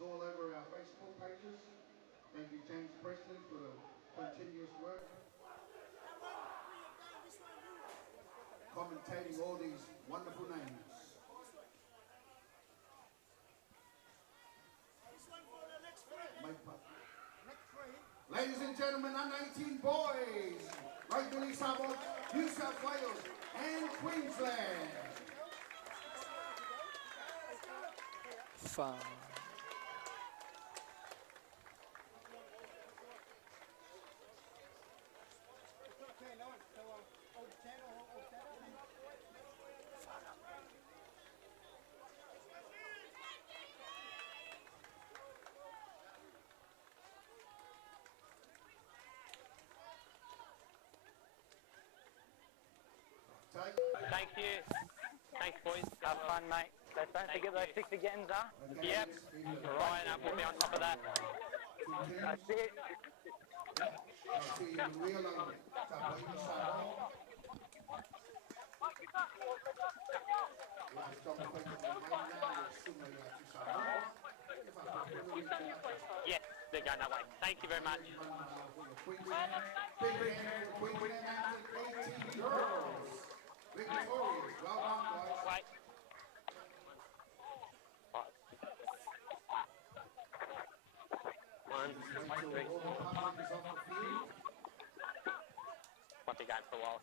is all over our Facebook pages. Thank you, James Preston, for the continuous work. Commentating all these wonderful names. Ladies and gentlemen, under 18 boys, Rugby Samoa, New South Wales, and Queensland. Fun. Thank you. Thanks, boys. Have fun, mate. Don't forget those 6 agains, huh? Yep. Ryan will be on top of that. That's it. Yes, they're going that way. Thank you very much. Wait. One, three. What they going for a while?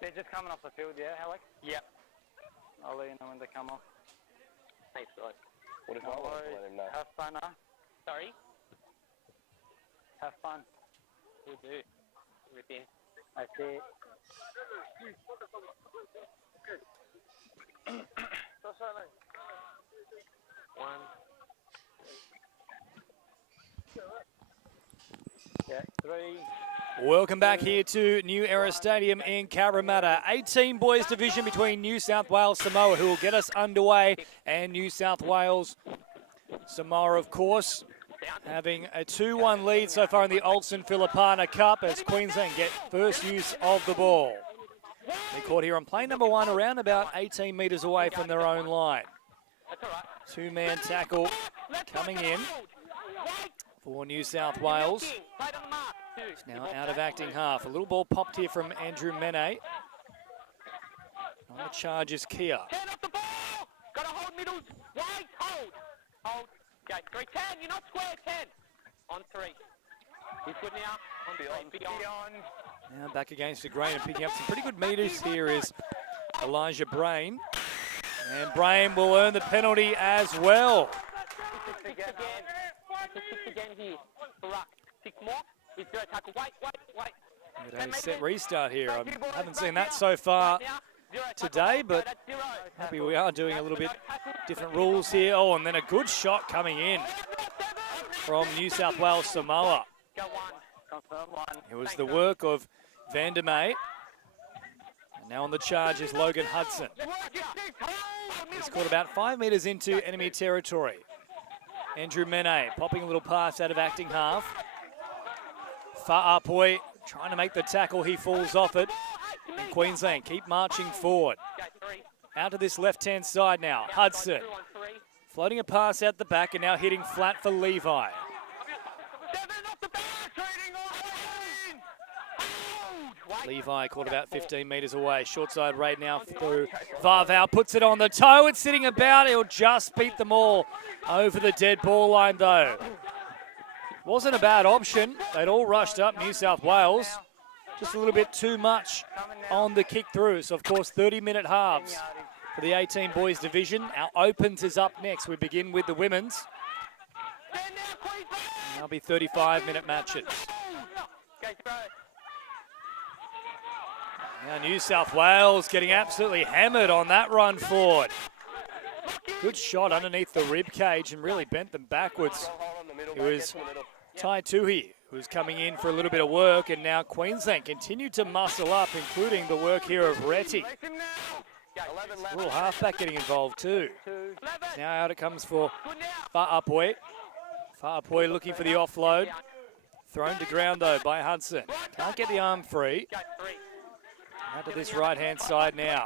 They're just coming off the field, yeah, Alex? Yep. I'll let you know when they come off. Thanks, guys. What if I want to let him know? Have fun, huh? Sorry? Have fun. We do. Rip in. That's it. One. Yeah, 3. Welcome back here to New Era Stadium in Cabramatta. 18 boys division between New South Wales Samoa, who will get us underway, and New South Wales Samoa, of course, having a 2-1 lead so far in the Olsen Filipana Cup as Queensland get first use of the ball. They caught here on play number 1, around about 18 metres away from their own line. 2-man tackle coming in for New South Wales. It's now out of acting half. A little ball popped here from Andrew Mene. On the charge is Kia. 10 off the ball! Got to hold middle. Wide, hold. Hold. Okay, 3, 10. You're not square, 10. On 3. He's good now. On beyond. Now back against the grain and picking up some pretty good metres here is Elijah Brain. And Brain will earn the penalty as well. 6 again. 6 again here. Correct. 6 more. He's going to tackle. Wait. Get a set restart here. I haven't seen that so far today, but maybe we are doing a little bit different rules here. Oh, and then a good shot coming in from New South Wales Samoa. It was the work of Vandermeer. And now on the charge is Logan Hudson. He's caught about 5 metres into enemy territory. Andrew Mene popping a little pass out of acting half. Fa'apoi trying to make the tackle. He falls off it. And Queensland keep marching forward. Out to this left-hand side now. Hudson floating a pass out the back and now hitting flat for Levi. Levi caught about 15 metres away. Short side raid now through Varval. Puts it on the toe. It's sitting about. He'll just beat them all over the dead ball line, though. Wasn't a bad option. They'd all rushed up, New South Wales. Just a little bit too much on the kick through. So, of course, 30-minute halves for the 18 boys division. Our opens is up next. We begin with the women's. That'll be 35-minute matches. Now New South Wales getting absolutely hammered on that run forward. Good shot underneath the rib cage and really bent them backwards. It was Tai Tuhi who's coming in for a little bit of work, and now Queensland continued to muscle up, including the work here of Reti. A little halfback getting involved too. Now out it comes for Fa'apoi. Fa'apoi looking for the offload. Thrown to ground though by Hudson. Can't get the arm free. Out to this right-hand side now.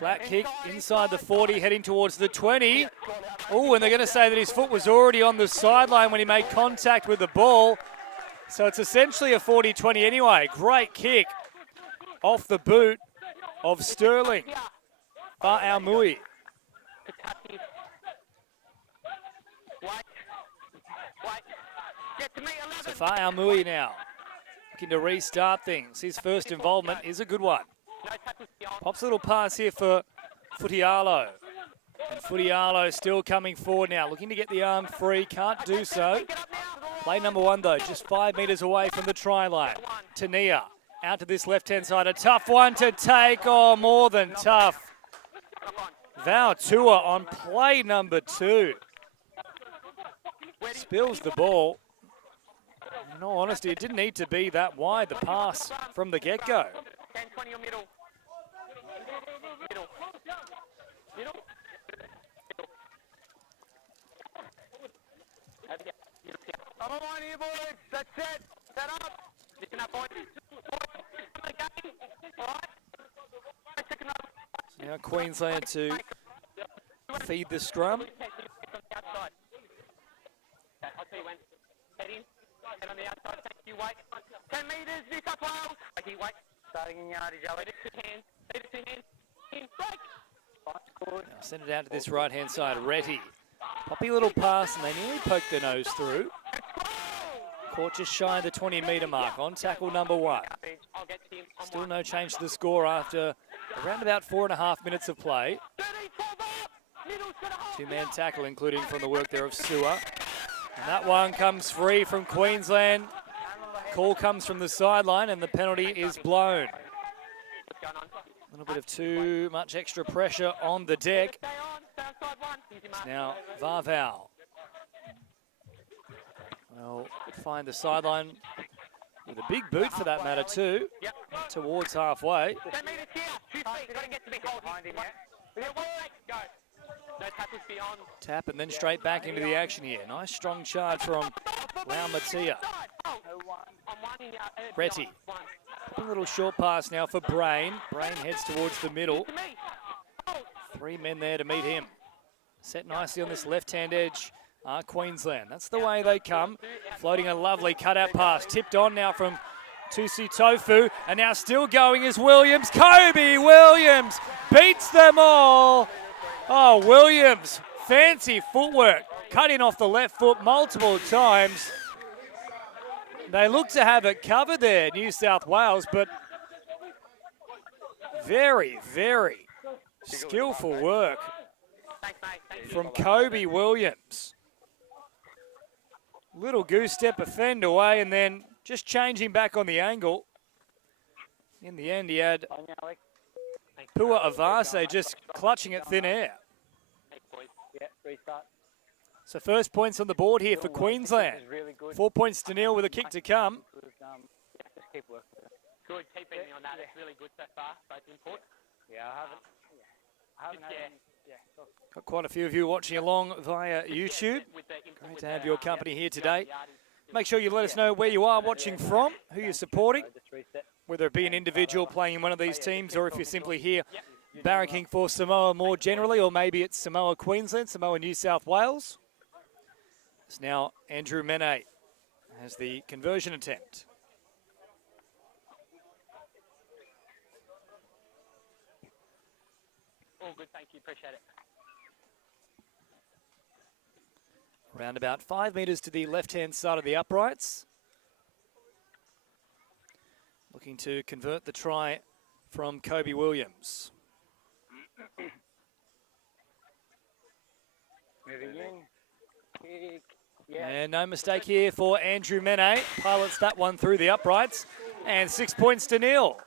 Flat kick inside the 40, heading towards the 20. Oh, and they're going to say that his foot was already on the sideline when he made contact with the ball. So it's essentially a 40-20 anyway. Great kick off the boot of Sterling. Fa'aumui. So Fa'aumui now looking to restart things. His first involvement is a good one. Pops a little pass here for Futialo. And Futialo still coming forward now, looking to get the arm free, can't do so. Play number one though, just 5 metres away from the try line. Tania out to this left-hand side, a tough one to take, oh, more than tough. Vautua on play number 2. Spills the ball. In all honesty, it didn't need to be that wide, the pass from the get-go. 10-20 or middle. Middle. Come on here, boys. That's it. Set up. Listen up, boys. So now Queensland to feed the scrum. I'll tell you when. Head in. Head on the outside. Thank you, White. 10 metres, New South Wales. Okay, White. Starting in yardage, Alex. Lead it to hand. Lead it to hand. In. Break. Now send it out to this right-hand side. Retty. Poppy little pass, and they nearly poked their nose through. Caught just shy of the 20-metre mark on tackle number 1. Still no change to the score after around about 4.5 minutes of play. 2-man tackle, including from the work there of Sewer. And that one comes free from Queensland. Call comes from the sideline, and the penalty is blown. A little bit of too much extra pressure on the deck. It's now Varval. Well, find the sideline with a big boot for that matter too, towards halfway. Tap and then straight back into the action here. Nice strong charge from Laumatia. Retty. A little short pass now for Brain. Brain heads towards the middle. 3 men there to meet him. Set nicely on this left-hand edge. Queensland. That's the way they come. Floating a lovely cutout pass. Tipped on now from Tusi Tofu. And now still going is Williams. Kobe Williams beats them all. Oh, Williams. Fancy footwork. Cutting off the left foot multiple times. They look to have it covered there, New South Wales, but very, very skillful work from Kobe Williams. Little goose step, a fend away, and then just changing back on the angle. In the end, he had Pua Avase just clutching at thin air. Yeah, restart. So first points on the board here for Queensland. 4 points to nil with a kick to come. Just keep working. Good, keep beating on that. It's really good so far, both input. Yeah, I haven't had any. Yeah. Got quite a few of you watching along via YouTube. Great to have your company here today. Make sure you let us know where you are watching from, who you're supporting, whether it be an individual playing in one of these teams or if you're simply here barracking for Samoa more generally, or maybe it's Samoa Queensland, Samoa New South Wales. It's now Andrew Mene has the conversion attempt. All good, thank you, appreciate it. Around about 5 metres to the left-hand side of the uprights. Looking to convert the try from Kobe Williams. Moving in. Kick. Yeah. And no mistake here for Andrew Mene. Pilots that one through the uprights. And 6 points to nil.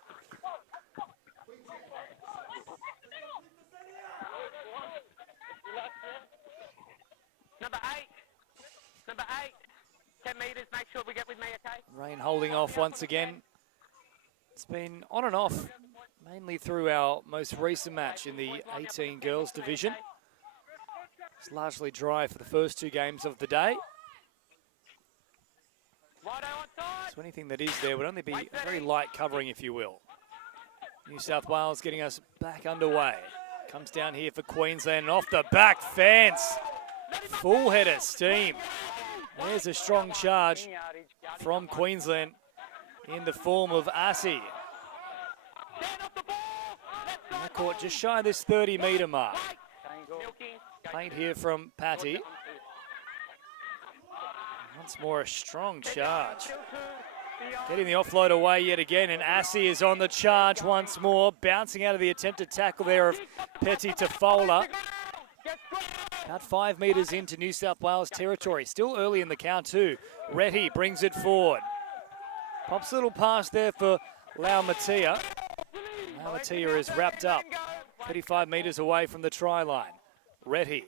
Number eight. 10 metres, make sure we get with me, okay? Rain holding off once again. It's been on and off, mainly through our most recent match in the 18 girls division. It's largely dry for the first 2 games of the day. So anything that is there would only be a very light covering, if you will. New South Wales getting us back underway. Comes down here for Queensland and off the back fence. Full head of steam. There's a strong charge from Queensland in the form of Assi. Now caught just shy of this 30-metre mark. Played here from Patty. Once more a strong charge. Getting the offload away yet again, and Assi is on the charge once more. Bouncing out of the attempted tackle there of Petty Tafola. About 5 metres into New South Wales territory. Still early in the count too. Retty brings it forward. Pops a little pass there for Laumatia. Laumatia is wrapped up. 35 metres away from the try line. Retty.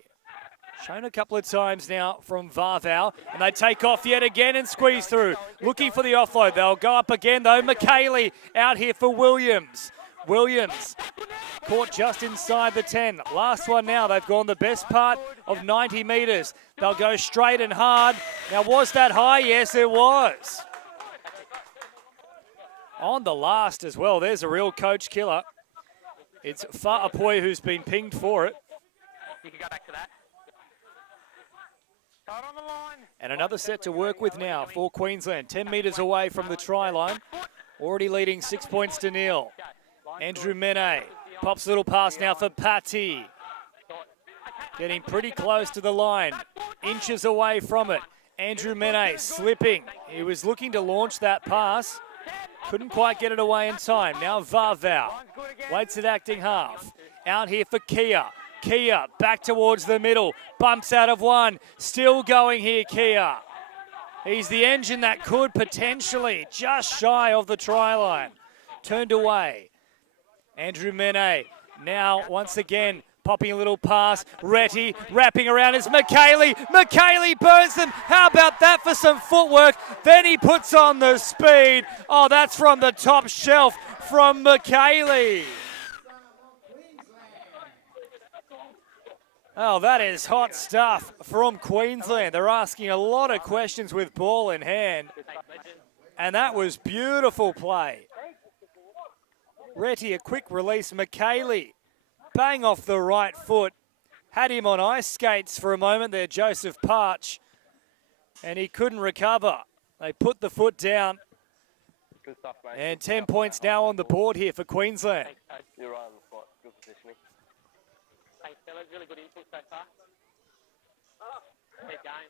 Shown a couple of times now from Varval, and they take off yet again and squeeze through. Looking for the offload. They'll go up again though. McKaylee out here for Williams. Williams caught just inside the 10. Last one now. They've gone the best part of 90 metres. They'll go straight and hard. Now, was that high? Yes, it was. On the last as well. There's a real coach killer. It's Fa'apoi who's been pinged for it. You can go back to that. And another set to work with now for Queensland. 10 metres away from the try line. Already leading 6 points to nil. Andrew Mene pops a little pass now for Patty. Getting pretty close to the line. Inches away from it. Andrew Mene slipping. He was looking to launch that pass. Couldn't quite get it away in time. Now Varval waits at acting half. Out here for Kia. Kia back towards the middle. Bumps out of one. Still going here, Kia. He's the engine that could potentially just shy of the try line. Turned away. Andrew Mene now once again popping a little pass. Retty wrapping around is McKaylee. McKaylee burns them. How about that for some footwork? Then he puts on the speed. Oh, that's from the top shelf from McKaylee. Oh, that is hot stuff from Queensland. They're asking a lot of questions with ball in hand. And that was beautiful play. Retty, a quick release. McKaylee, bang off the right foot. Had him on ice skates for a moment there, Joseph Parch. And he couldn't recover. They put the foot down. Good stuff, mate. And 10 points now on the board here for Queensland. You're right on the spot. Good positioning. Thanks, fellas. Really good input so far. Keep going.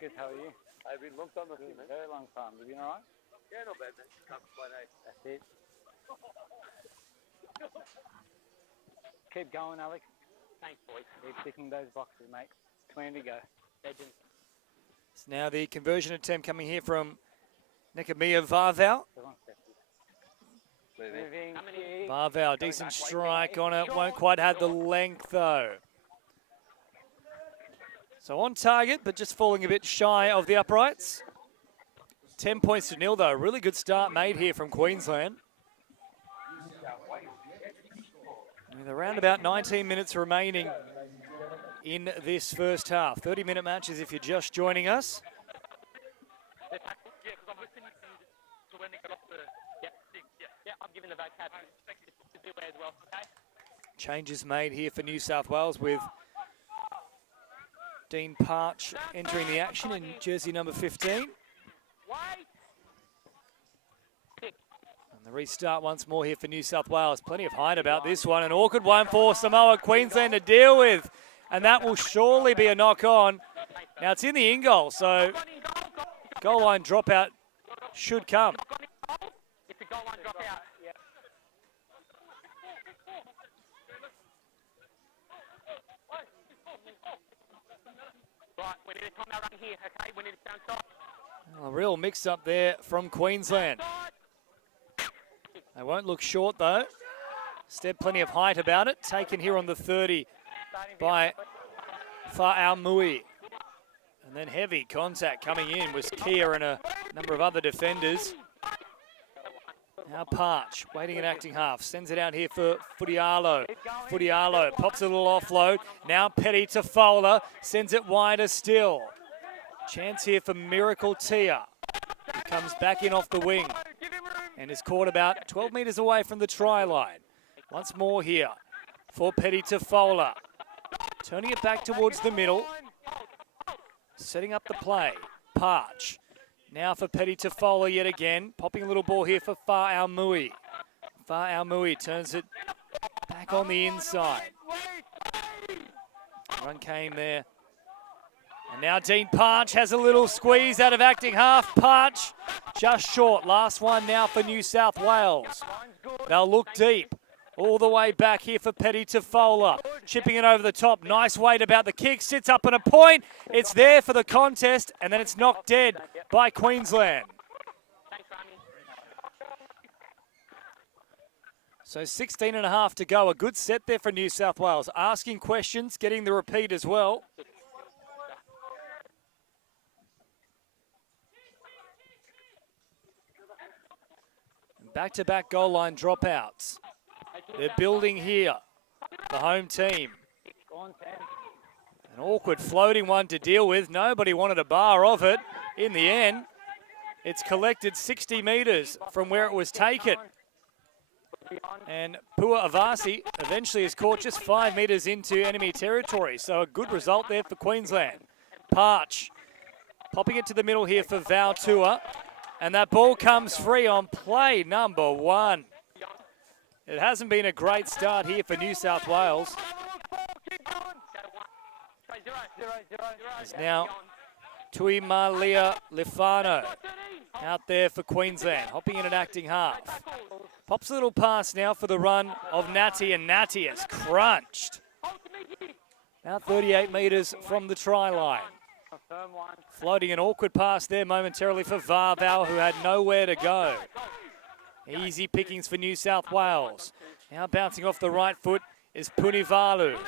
Good, how are you? I've been long time no see, mate. Very long time. You been alright? Yeah, not bad, mate. Can't complain, eh? That's it. Keep going, Alex. Thanks, boys. Keep ticking those boxes, mate. 20 to go. Legend. It's now the conversion attempt coming here from Nekamiya Varval. Moving. Varval, decent strike on it. Won't quite have the length, though. So on target, but just falling a bit shy of the uprights. 10 points to nil, though. Really good start made here from Queensland. With around about 19 minutes remaining in this first half. 30-minute matches if you're just joining us. I'm giving the vocab to do as well, okay? Changes made here for New South Wales with Dean Parch entering the action in jersey number 15. And the restart once more here for New South Wales. Plenty of height about this one. An awkward one for Samoa Queensland to deal with. And that will surely be a knock-on. Now it's in the in-goal, so goal line dropout should come. It's a goal line dropout. Right, we need a timeout run here, okay? We need to stand stop. A real mix-up there from Queensland. They won't look short, though. Instead, plenty of height about it. Taken here on the 30 by Fa'aumui. And then heavy contact coming in was Kia and a number of other defenders. Now Parch, waiting at acting half, sends it out here for Futialo. Futialo pops a little offload. Now Petty Tafola sends it wider still. Chance here for Miracle Tia. He comes back in off the wing and is caught about 12 metres away from the try line. Once more here for Petty Tafola. Turning it back towards the middle. Setting up the play. Parch. Now for Petty Tafola yet again. Popping a little ball here for Far Al Mui. Far Al Mui turns it back on the inside. Run came there. And now Dean Parch has a little squeeze out of acting half. Parch just short. Last one now for New South Wales. They'll look deep. All the way back here for Petty Tafola. Chipping it over the top. Nice weight about the kick. Sits up in a point. It's there for the contest. And then it's knocked dead by Queensland. So 16 and a half to go. A good set there for New South Wales. Asking questions, getting the repeat as well. Back-to-back goal line dropouts. They're building here, the home team. An awkward floating one to deal with. Nobody wanted a bar of it. In the end, it's collected 60 metres from where it was taken. And Pua Avasi eventually is caught just 5 metres into enemy territory. So a good result there for Queensland. Parch popping it to the middle here for Vautua. And that ball comes free on play number 1. It hasn't been a great start here for New South Wales. It's now Tuimalia Lefano out there for Queensland, hopping in and acting half. Pops a little pass now for the run of Natty, and Natty is crunched. Now 38 metres from the try line. Floating an awkward pass there momentarily for Varval, who had nowhere to go. Easy pickings for New South Wales. Now bouncing off the right foot is Punivalu.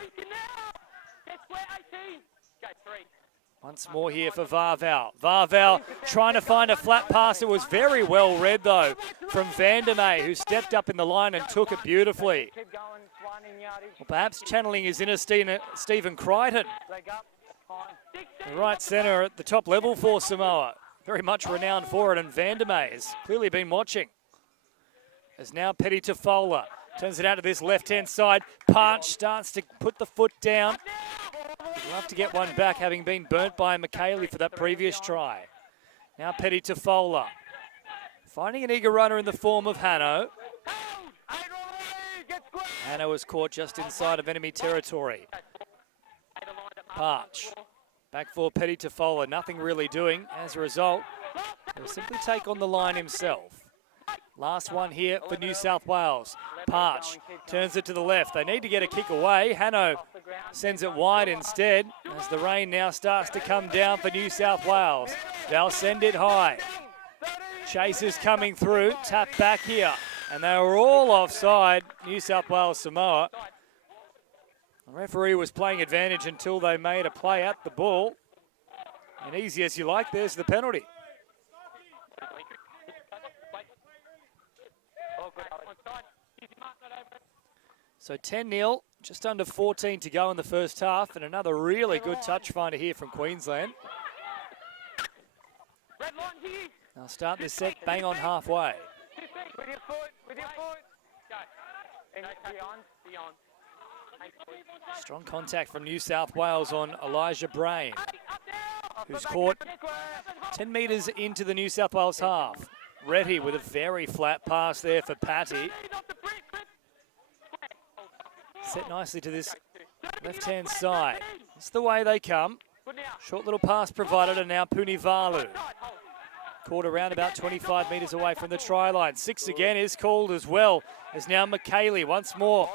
Once more here for Varval. Varval trying to find a flat pass. It was very well read, though, from Vandermeer, who stepped up in the line and took it beautifully. Well, perhaps channeling his inner Stephen Crichton. The right centre at the top level for Samoa. Very much renowned for it, and Vandermeer has clearly been watching. As now Petty Tafola turns it out to this left-hand side. Parch starts to put the foot down. He'd love to get one back, having been burnt by McKaylee for that previous try. Now Petty Tafola finding an eager runner in the form of Hanno. Hanno was caught just inside of enemy territory. Parch back for Petty Tafola, nothing really doing. As a result, he'll simply take on the line himself. Last one here for New South Wales. Parch turns it to the left. They need to get a kick away. Hanno sends it wide instead as the rain now starts to come down for New South Wales. They'll send it high. Chasers coming through. Tap back here. And they were all offside. New South Wales Samoa. The referee was playing advantage until they made a play at the ball. And easy as you like, there's the penalty. So 10-0, just under 14 to go in the first half, and another really good touch finder here from Queensland. They'll start this set bang on halfway. With your foot. Beyond. Strong contact from New South Wales on Elijah Brain, who's caught 10 metres into the New South Wales half. Retty with a very flat pass there for Patty. Set nicely to this left-hand side. It's the way they come. Short little pass provided, and now Punivalu. Caught around about 25 metres away from the try line. 6 again is called as well, as now McKaylee once more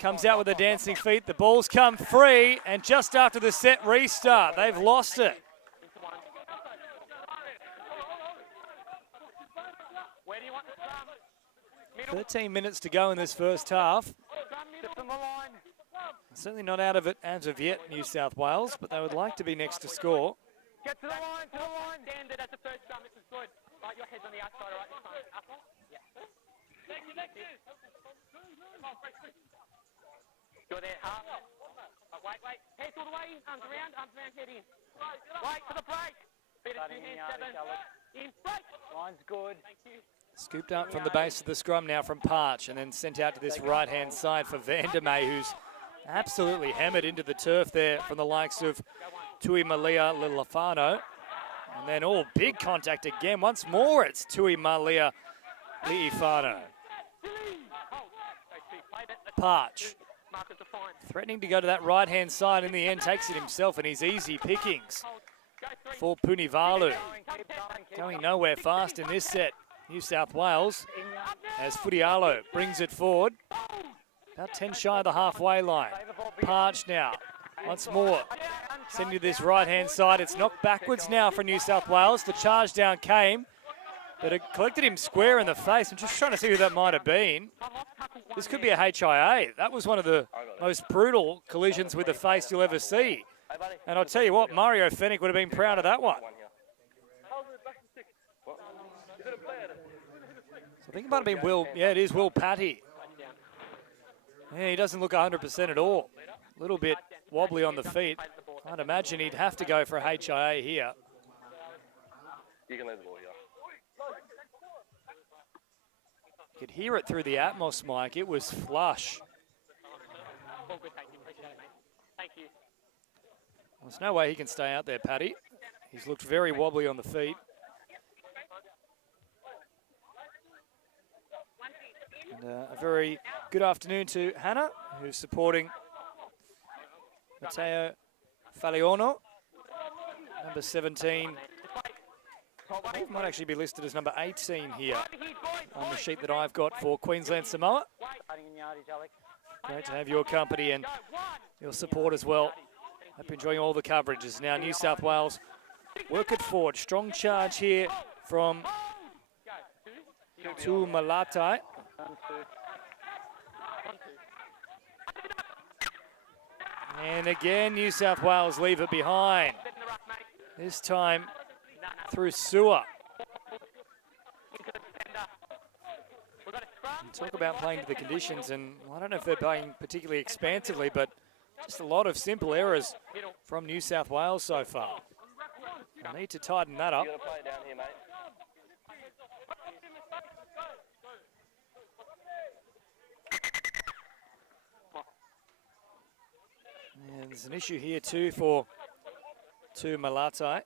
comes out with the dancing feet. The ball's come free, and just after the set restart, they've lost it. 13 minutes to go in this first half. Certainly not out of it as of yet, New South Wales, but they would like to be next to score. Get to the line, Standard at the first scrum, this is good. Right, your head's on the outside, right, this time. Apple? Yeah. Thank you. You're there, half. Wait. Heads all the way in, arms around, head in. Wait for the break. Beat it, 2 hands, 7. In, break. Line's good. Thank you. Scooped up from the base of the scrum now from Parch, and then sent out to this right-hand side for Vandermeer, who's absolutely hammered into the turf there from the likes of Tui Malia Lilafano. And then, oh, big contact again. Once more, it's Tui Malia Liifano. Parch threatening to go to that right-hand side. In the end, takes it himself, and he's easy pickings for Punivalu. Going nowhere fast in this set, New South Wales, as Futialo brings it forward. About 10 shy of the halfway line. Parch now, once more, sending to this right-hand side. It's knocked backwards now for New South Wales. The charge down came, but it collected him square in the face. I'm just trying to see who that might have been. This could be a HIA. That was one of the most brutal collisions with the face you'll ever see. And I'll tell you what, Mario Fennick would have been proud of that one. So I think it might have been Will. Yeah, it is Will Patty. Yeah, he doesn't look 100% at all. A little bit wobbly on the feet. I'd imagine he'd have to go for a HIA here. You can leave the ball here. You could hear it through the Atmos mic. It was flush. There's no way he can stay out there, Paddy. He's looked very wobbly on the feet. And a very good afternoon to Hannah, who's supporting Matteo Faleono, number 17. He might actually be listed as number 18 here on the sheet that I've got for Queensland Samoa. Great to have your company and your support as well. Hope you're enjoying all the coverages. Now New South Wales work it forward. Strong charge here from Tuumalatai. And again, New South Wales leave it behind. This time through Sewer. Talk about playing to the conditions, and I don't know if they're playing particularly expansively, but just a lot of simple errors from New South Wales so far. They need to tighten that up. You're going to play down here, mate. And there's an issue here too for Malatai.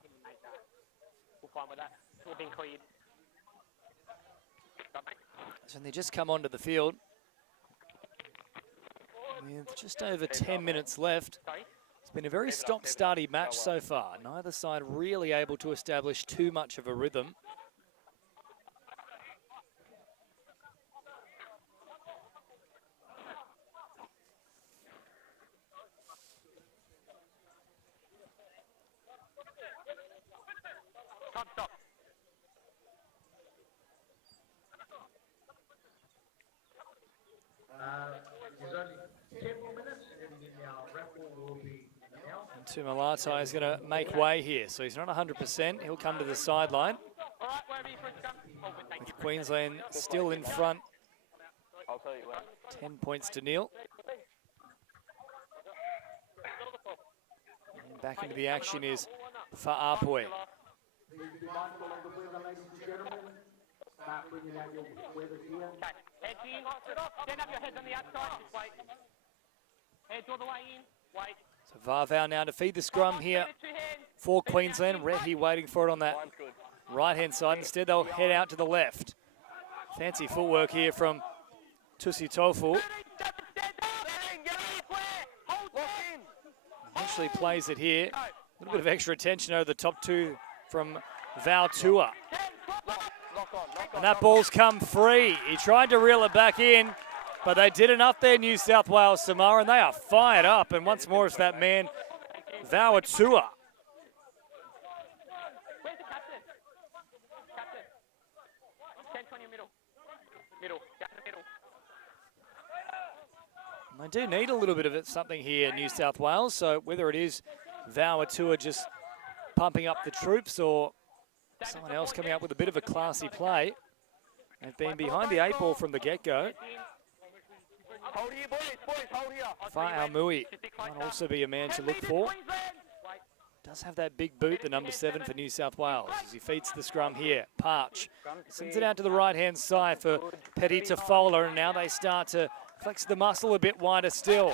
So they just come onto the field with just over 10 minutes left. It's been a very stop-starty match so far. Neither side really able to establish too much of a rhythm. Stop. There's only 10 more minutes and then our raffle will be announced. Tuumalatai is going to make way here, so he's not 100%. He'll come to the sideline. With Queensland still in front, I'll tell you when. 10 points to nil. And back into the action is Fa'apoi. Please be mindful of the weather, ladies and gentlemen. Start bringing out your weather gear. Heads in. Stand up your heads on the outside. Just wait. Heads all the way in. Wait. So Varval now to feed the scrum here for Queensland. Rehi waiting for it on that right-hand side. Instead, they'll head out to the left. Fancy footwork here from Tusi Tofu. Actually plays it here. A little bit of extra attention over the top two from Vautua. And that ball's come free. He tried to reel it back in, but they did enough there, New South Wales Samoa, and they are fired up. And once more, it's that man, Vautua. Where's the captain? Captain. 10 on your middle. Middle. Down the middle. They do need a little bit of something here, New South Wales. So whether it is Vautua just pumping up the troops or someone else coming up with a bit of a classy play. They've been behind the 8 ball from the get-go. Hold here, boys. Hold here. Fa'aumui might also be a man to look for. Does have that big boot, the number 7 for New South Wales, as he feeds the scrum here. Parch sends it out to the right-hand side for Petty to Fowler, and now they start to flex the muscle a bit wider still.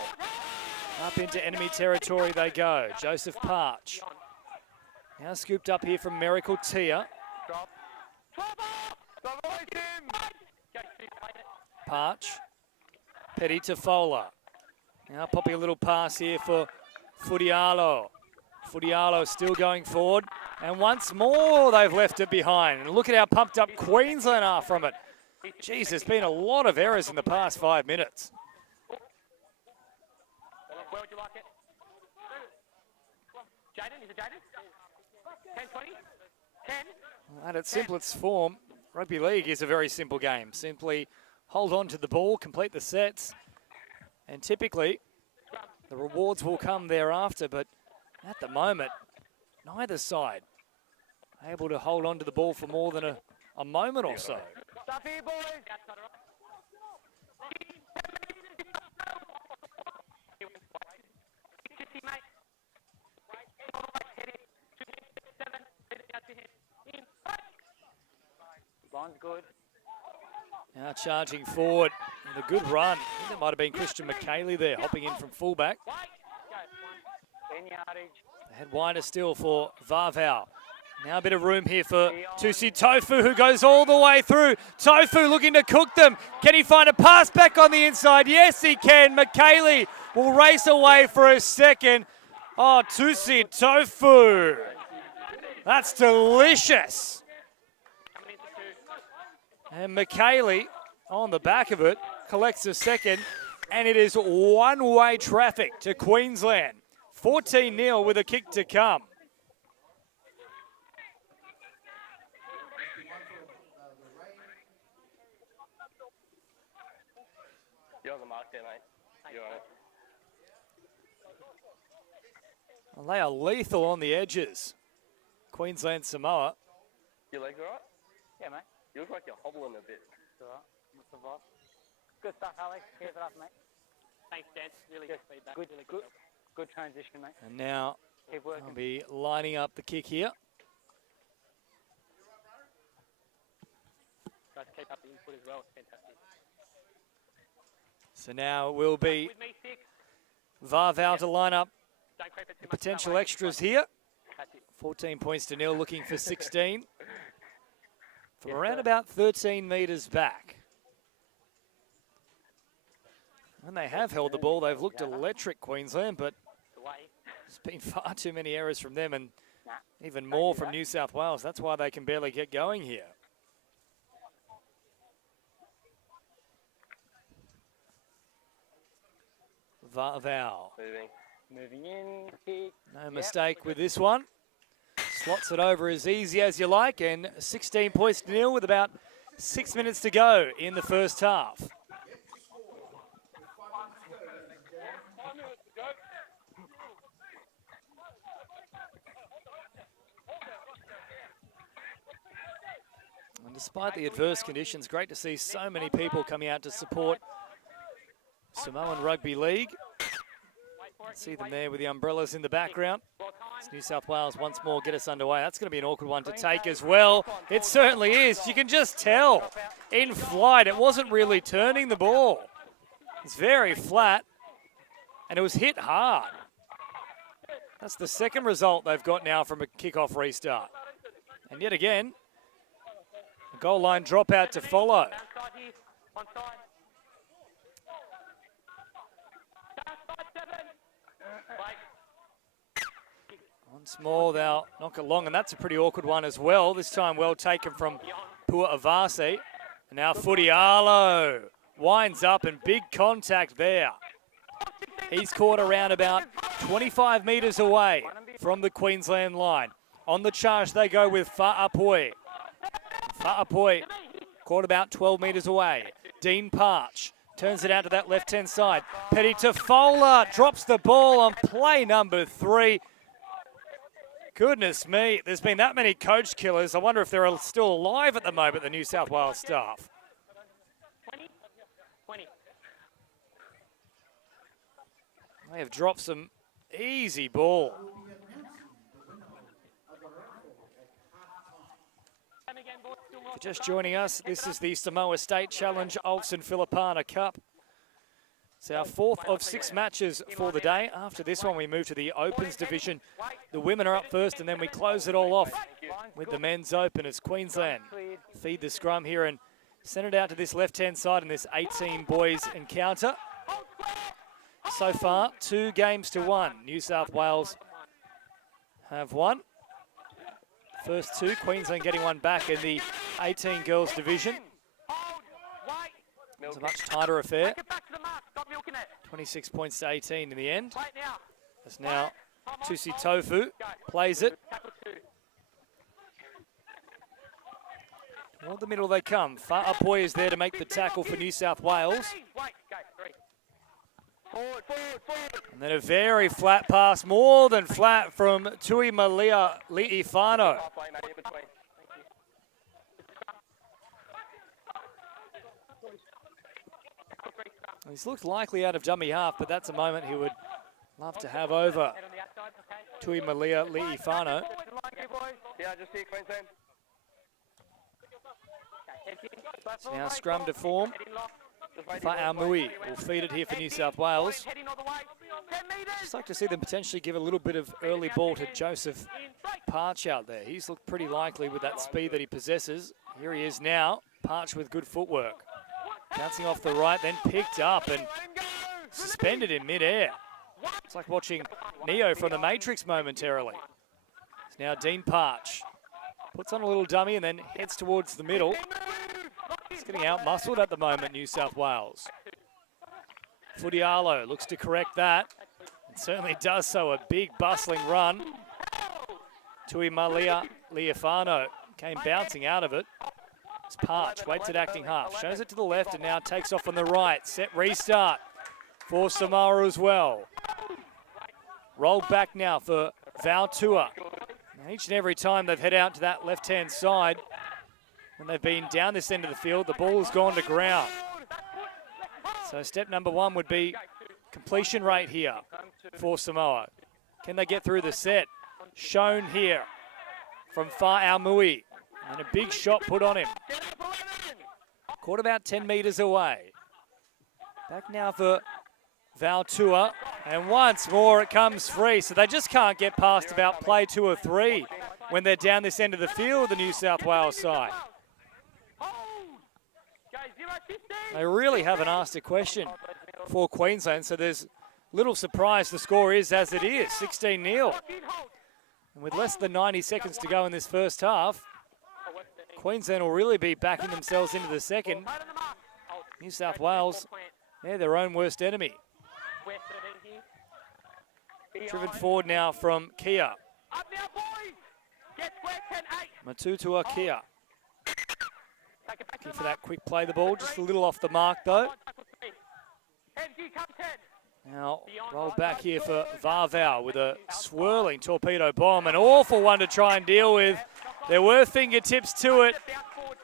Up into enemy territory they go. Joseph Parch. Now scooped up here from Miracle Tia. Parch. Petty to Fowler. Now popping a little pass here for Fudialo. Fudialo still going forward. And once more they've left it behind. And look at how pumped up Queensland are from it. Geez, there's been a lot of errors in the past 5 minutes. Where would you like it? Jaden, is it Jaden? 10, 20? 10? At its simplest form, rugby league is a very simple game. Simply hold on to the ball, complete the sets, and typically the rewards will come thereafter. But at the moment, neither side able to hold on to the ball for more than a moment or so. Stop here, boys. Line's good. Now charging forward with a good run. I think it might have been Christian McKaylee there, hopping in from fullback. 10 yardage. They head wider still for Varvau. Now a bit of room here for Tusi Tofu, who goes all the way through. Tofu looking to cook them. Can he find a pass back on the inside? Yes, he can. McKaylee will race away for a second. Oh, Tusi Tofu. That's delicious. And McKaylee, on the back of it, collects a second. And it is one-way traffic to Queensland. 14-0 with a kick to come. You're on the mark there, mate. You're on it. Well, they are lethal on the edges. Queensland Samoa. Your legs all right? Yeah, mate. You look like you're hobbling a bit. It's all right. What's the vibe? Good stuff, Alex. Here's it up, mate. Thanks, Dan. Really good feedback. Good, Really good, good transition, mate. And now Keep working. I'll be lining up the kick here. Guys, keep up the input as well. It's fantastic. So now it will be With me, 6. Varvau to line up Don't creep it too the much that potential way. extras here. That's it. 14 points to nil, looking for 16. From around about 13 metres back. When they have held the ball, they've looked electric, Queensland, but The way. there's been far too many errors from them and even more from New South Wales. That's why they can barely get going here. Varvau. Moving. Moving in, kick. No mistake with this one. Slots it over as easy as you like, and 16 points to nil with about 6 minutes to go in the first half. And despite the adverse conditions, great to see so many people coming out to support Samoan Rugby League. See them there with the umbrellas in the background. As New South Wales once more get us underway. That's going to be an awkward one to take as well. It certainly is. You can just tell in flight it wasn't really turning the ball. It's very flat and it was hit hard. That's the second result they've got now from a kickoff restart. And yet again, a goal line dropout to follow. Onside here. Onside. Onside 7. Wait. Once more, they'll knock it long, and that's a pretty awkward one as well. This time well taken from Pua Avasi. And now Fudialo winds up and big contact there. He's caught around about 25 metres away from the Queensland line. On the charge they go with Fa'apoi. Fa'apoi caught about 12 metres away. Dean Parch turns it out to that left-hand side. Petty Tafola drops the ball on play number 3. Goodness me, there's been that many coach killers. I wonder if they're still alive at the moment, the New South Wales staff. 20. 20. They have dropped some easy ball. For just joining us, this is the Samoa State Challenge Olsen Filipana Cup. It's our 4th of 6 matches for the day. After this one, we move to the Opens division. The women are up first, and then we close it all off with the men's Open as Queensland feed the scrum here and send it out to this left-hand side in this 18 boys encounter. So far, 2 games to 1. New South Wales have won. First 2, Queensland getting one back in the 18 girls division. It's a much tighter affair. 26 points to 18 in the end. As now Tusi Tofu plays it. Toward the middle they come. Far up boy is there to make the tackle for New South Wales. And then a very flat pass, more than flat, from Tui Malia Li'ifano. He's looked likely out of dummy half, but that's a moment he would love to have over Tui Malia Li'ifano. Yeah, just here, Queensland. It's now scrum to form. Fa'aumui will feed it here for New South Wales. Just like to see them potentially give a little bit of early ball to Joseph Parch out there. He's looked pretty likely with that speed that he possesses. Here he is now, Parch with good footwork. Bouncing off the right, then picked up and suspended in midair. It's like watching Neo from the Matrix momentarily. It's now Dean Parch. Puts on a little dummy and then heads towards the middle. He's getting out-muscled at the moment, New South Wales. Fudialo looks to correct that. And certainly does so, a big bustling run. Tui Malia Li'ifano came bouncing out of it. It's Parch, waits at acting half. Shows it to the left and now takes off on the right. Set restart for Samoa as well. Rolled back now for Valtua. Each and every time they've head out to that left-hand side, when they've been down this end of the field, the ball has gone to ground. So step number 1 would be completion rate here for Samoa. Can they get through the set? Shown here from Fa'aumui. And a big shot put on him. Caught about 10 metres away. Back now for Valtua. And once more it comes free. So they just can't get past about play 2 or 3 when they're down this end of the field, the New South Wales side. They really haven't asked a question for Queensland, so there's little surprise the score is as it is, 16-0. And with less than 90 seconds to go in this first half, Queensland will really be backing themselves into the second. New South Wales, they're their own worst enemy. Driven forward now from Kia. Matutua Kia. Looking for that quick play the ball, just a little off the mark though. Now roll back here for Varval with a swirling torpedo bomb. An awful one to try and deal with. There were fingertips to it.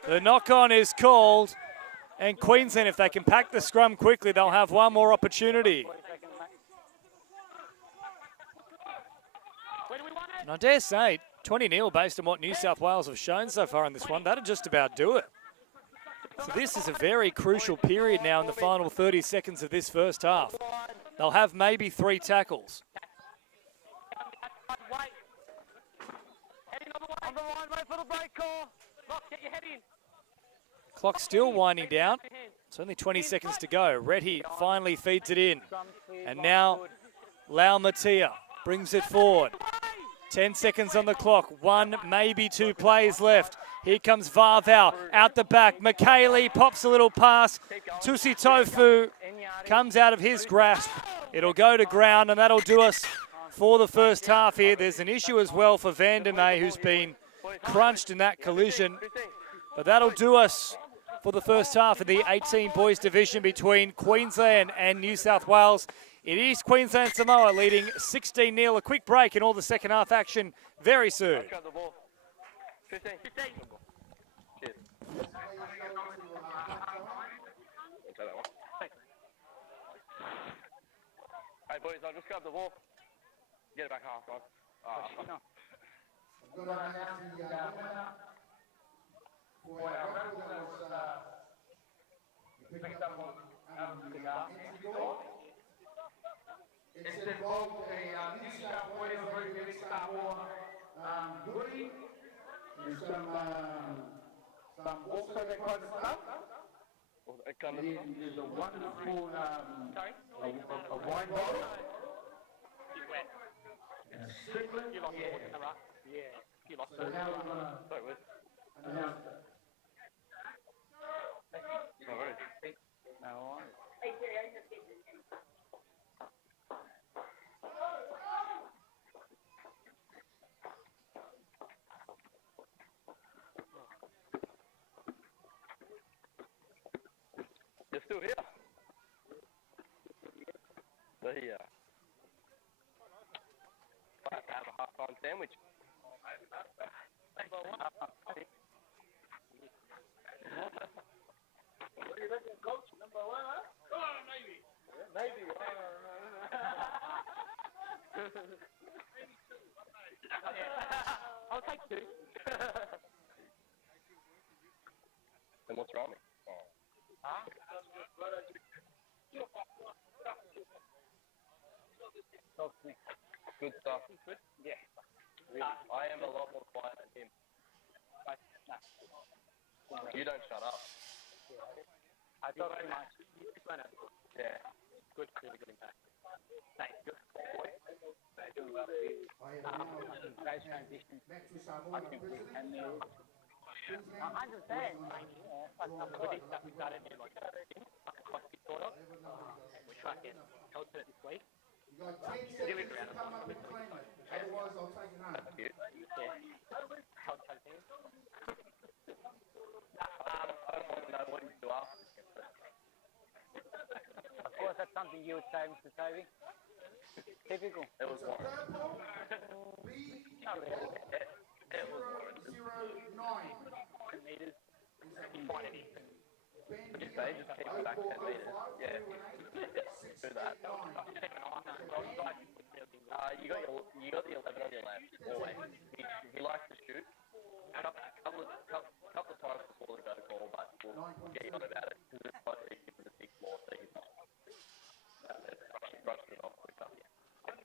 The knock-on is called. And Queensland, if they can pack the scrum quickly, they'll have one more opportunity. And I dare say, 20-0 based on what New South Wales have shown so far in this one, that'll just about do it. So this is a very crucial period now in the final 30 seconds of this first half. They'll have maybe 3 tackles. Clock still winding down. It's only 20 seconds to go. Reddy finally feeds it in. And now Lau Matia brings it forward. 10 seconds on the clock. 1, maybe 2 plays left. Here comes Varval out the back. McKaylee pops a little pass. Tusi Tofu comes out of his grasp. It'll go to ground, and that'll do us for the first half here. There's an issue as well for Vandermeer, who's been crunched in that collision. But that'll do us for the first half of the 18 boys division between Queensland and New South Wales. It is Queensland Samoa leading 16-0. A quick break in all the second half action very soon. Hey boys, I'll just grab the ball. Get it back half, guys. for our record that was picked up on entry door. It's involved a New South Wales Rugby League Samoa hoodie and some also their kind of stuff. There's a wonderful a wine bottle. And a singlet. You lost the right. Yeah. You lost So now we're going to announce it. No worries. No worries. You're still here? There you are. Might have a half-time sandwich. What do you reckon, Coach? Number one, huh? Oh, maybe. Yeah, maybe. I'll take two. Then what's wrong? Huh? Good stuff. Good? Yeah. I am a lot more quiet than him. You don't shut up. I thought it was nice. Yeah. Good, really good impact. Thanks, good. Great transition. Next to Samoa And Queensland. I understand. We started in like a coffee sort of. We're trying to get culture this week. You got 10 seconds to come up and claim it. Otherwise, I'll take it home. Yeah. Culture thing. I don't want to know what you do after this. Of course, that's something you would say, Mr. Toby. Typical. It was So one. purple, B, It was one. 009. Meters. Ben Just say, just keep it back 10 metres. Yeah. Do that. You got the 11 on your left, always. He likes to shoot. Couple of times before the go call, but we'll get you on about it because it's quite easy for the 6 more, so you can brush it off quicker. Ben,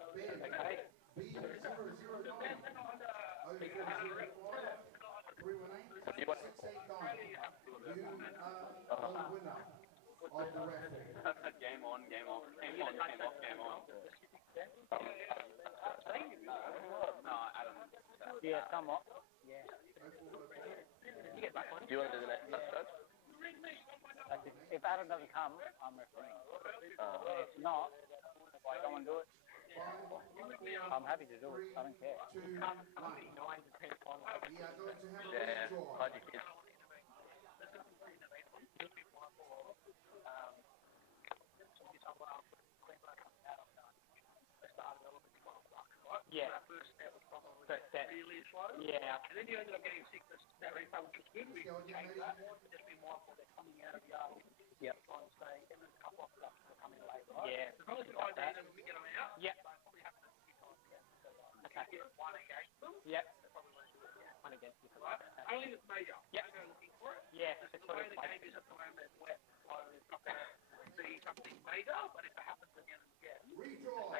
B009. 0405 318 You want 689. You are the winner of the raffle. game on, game off, game on, game off, game on. No, Adam. Yeah, somewhat. Yeah. You get back one. Do you want to do the next touch, Coach? If Adam doesn't come, I'm refereeing. If not, if I don't want to do it, I'm happy to do it. I don't care. 2, 1. We are going to have a Yeah, draw. how'd you kids? Yeah. First set. Yeah. And then you ended up getting sickness that way, which was good. We changed that. Just be mindful they're coming out of yard. Yep. Trying to stay and then a couple of stuff are coming late. Right? Yeah. So probably the idea that when we get them out, yeah. Probably happen a few times. Okay. Get one against them. Yep. One against them. Right. Only if it's major. Yep. Go looking for it. Yeah. The way the game is at the moment, it's wet. So it's not going to be something major, but if it happens again and again, Redraw.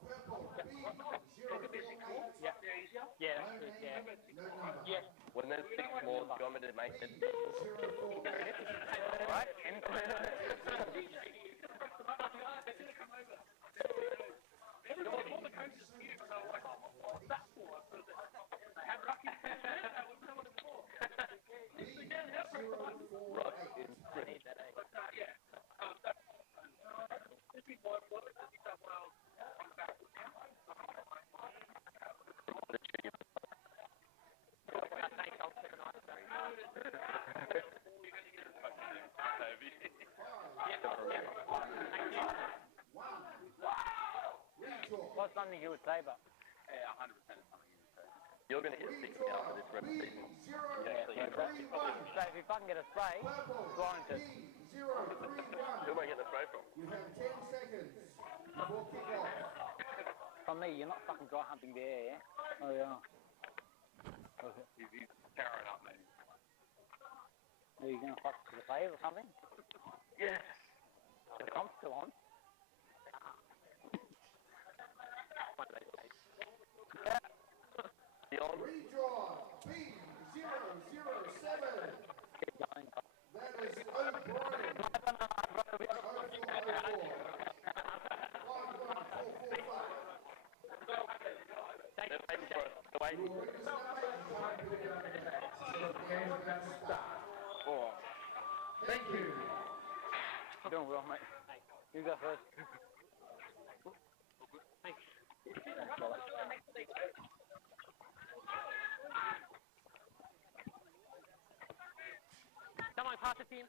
Purple, B048. yeah. Yeah, that's good. Yeah. No number. Yeah. When there's 6 more, do you want me to make it? Right? What's something you would say, but? Yeah, 100% is something you say. You're going to get 6 now for this rest of the season. So if you fucking get a spray, it's warranted. Who am I getting the spray from? You have 10 seconds before kickoff. From me, you're not fucking dry humping the air, yeah? Oh, yeah. He's powering up, mate. Are you going to fuck to the fave or something? Yeah. The comp's still on. The old Redraw B007. Keep going. That is O'Brien. 0444. 11445. they're waiting for us. They're waiting for us. Thank you. You're doing well, mate. You go first. Someone pass it to him.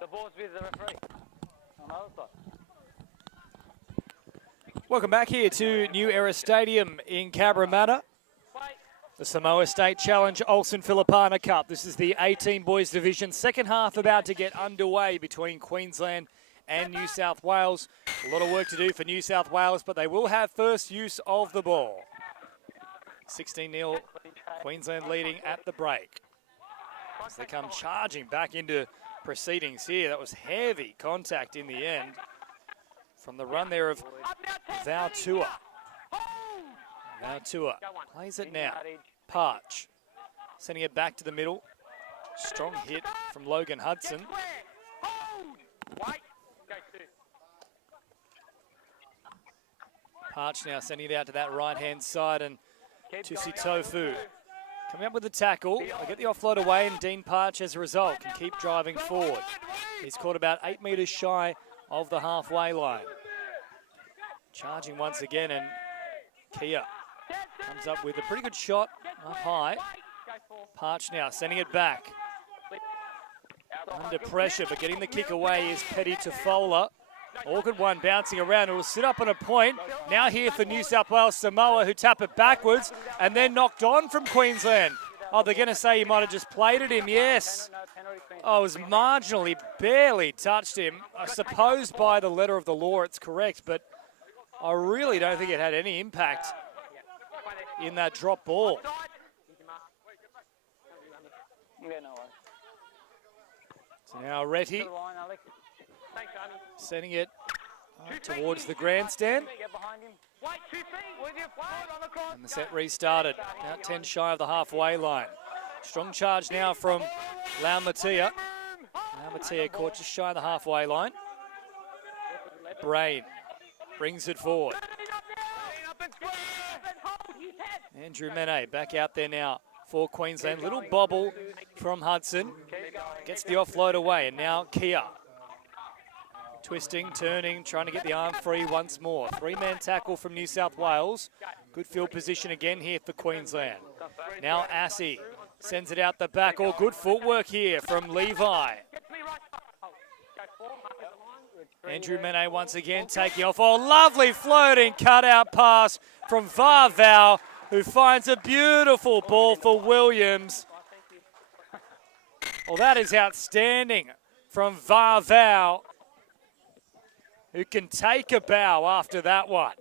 The ball's with the referee. On the other side. Welcome back here to New Era Stadium in Cabramatta. The Samoa State Challenge Olsen Filipana Cup. This is the 18 boys division. Second half about to get underway between Queensland and New South Wales. A lot of work to do for New South Wales, but they will have first use of the ball. 16-0, Queensland leading at the break. As they come charging back into proceedings here. That was heavy contact in the end from the run there of Vautua. Vautua plays it now. Parch sending it back to the middle. Strong hit from Logan Hudson. Parch now sending it out to that right-hand side, and Tusi Tofu coming up with the tackle. They get the offload away, and Dean Parch, as a result, can keep driving forward. He's caught about 8 metres shy of the halfway line. Charging once again, and Kia comes up with a pretty good shot up high. Parch now sending it back. Under pressure, but getting the kick away is Petty Tofola. Awkward one bouncing around. It will sit up on a point. Now here for New South Wales Samoa, who tap it backwards and then knocked on from Queensland. Oh, they're going to say he might have just played at him. Yes. Oh, it was marginally, barely touched him. I suppose by the letter of the law it's correct, but I really don't think it had any impact in that drop ball. Yeah, no worries. So now Retty sending it towards the grandstand. Get behind him. And the set restarted. About 10 shy of the halfway line. Strong charge now from Laumatia. Laumatia caught just shy of the halfway line. Brain brings it forward. Andrew Mene back out there now for Queensland. Little bobble from Hudson. Gets the offload away, and now Kia. Twisting, turning, trying to get the arm free once more. Three-man tackle from New South Wales. Good field position again here for Queensland. Now Assey sends it out the back. All good footwork here from Levi. Andrew Mene once again taking off. Oh, lovely floating cutout pass from Varval, who finds a beautiful ball for Williams. Well, that is outstanding from Varval, who can take a bow after that one.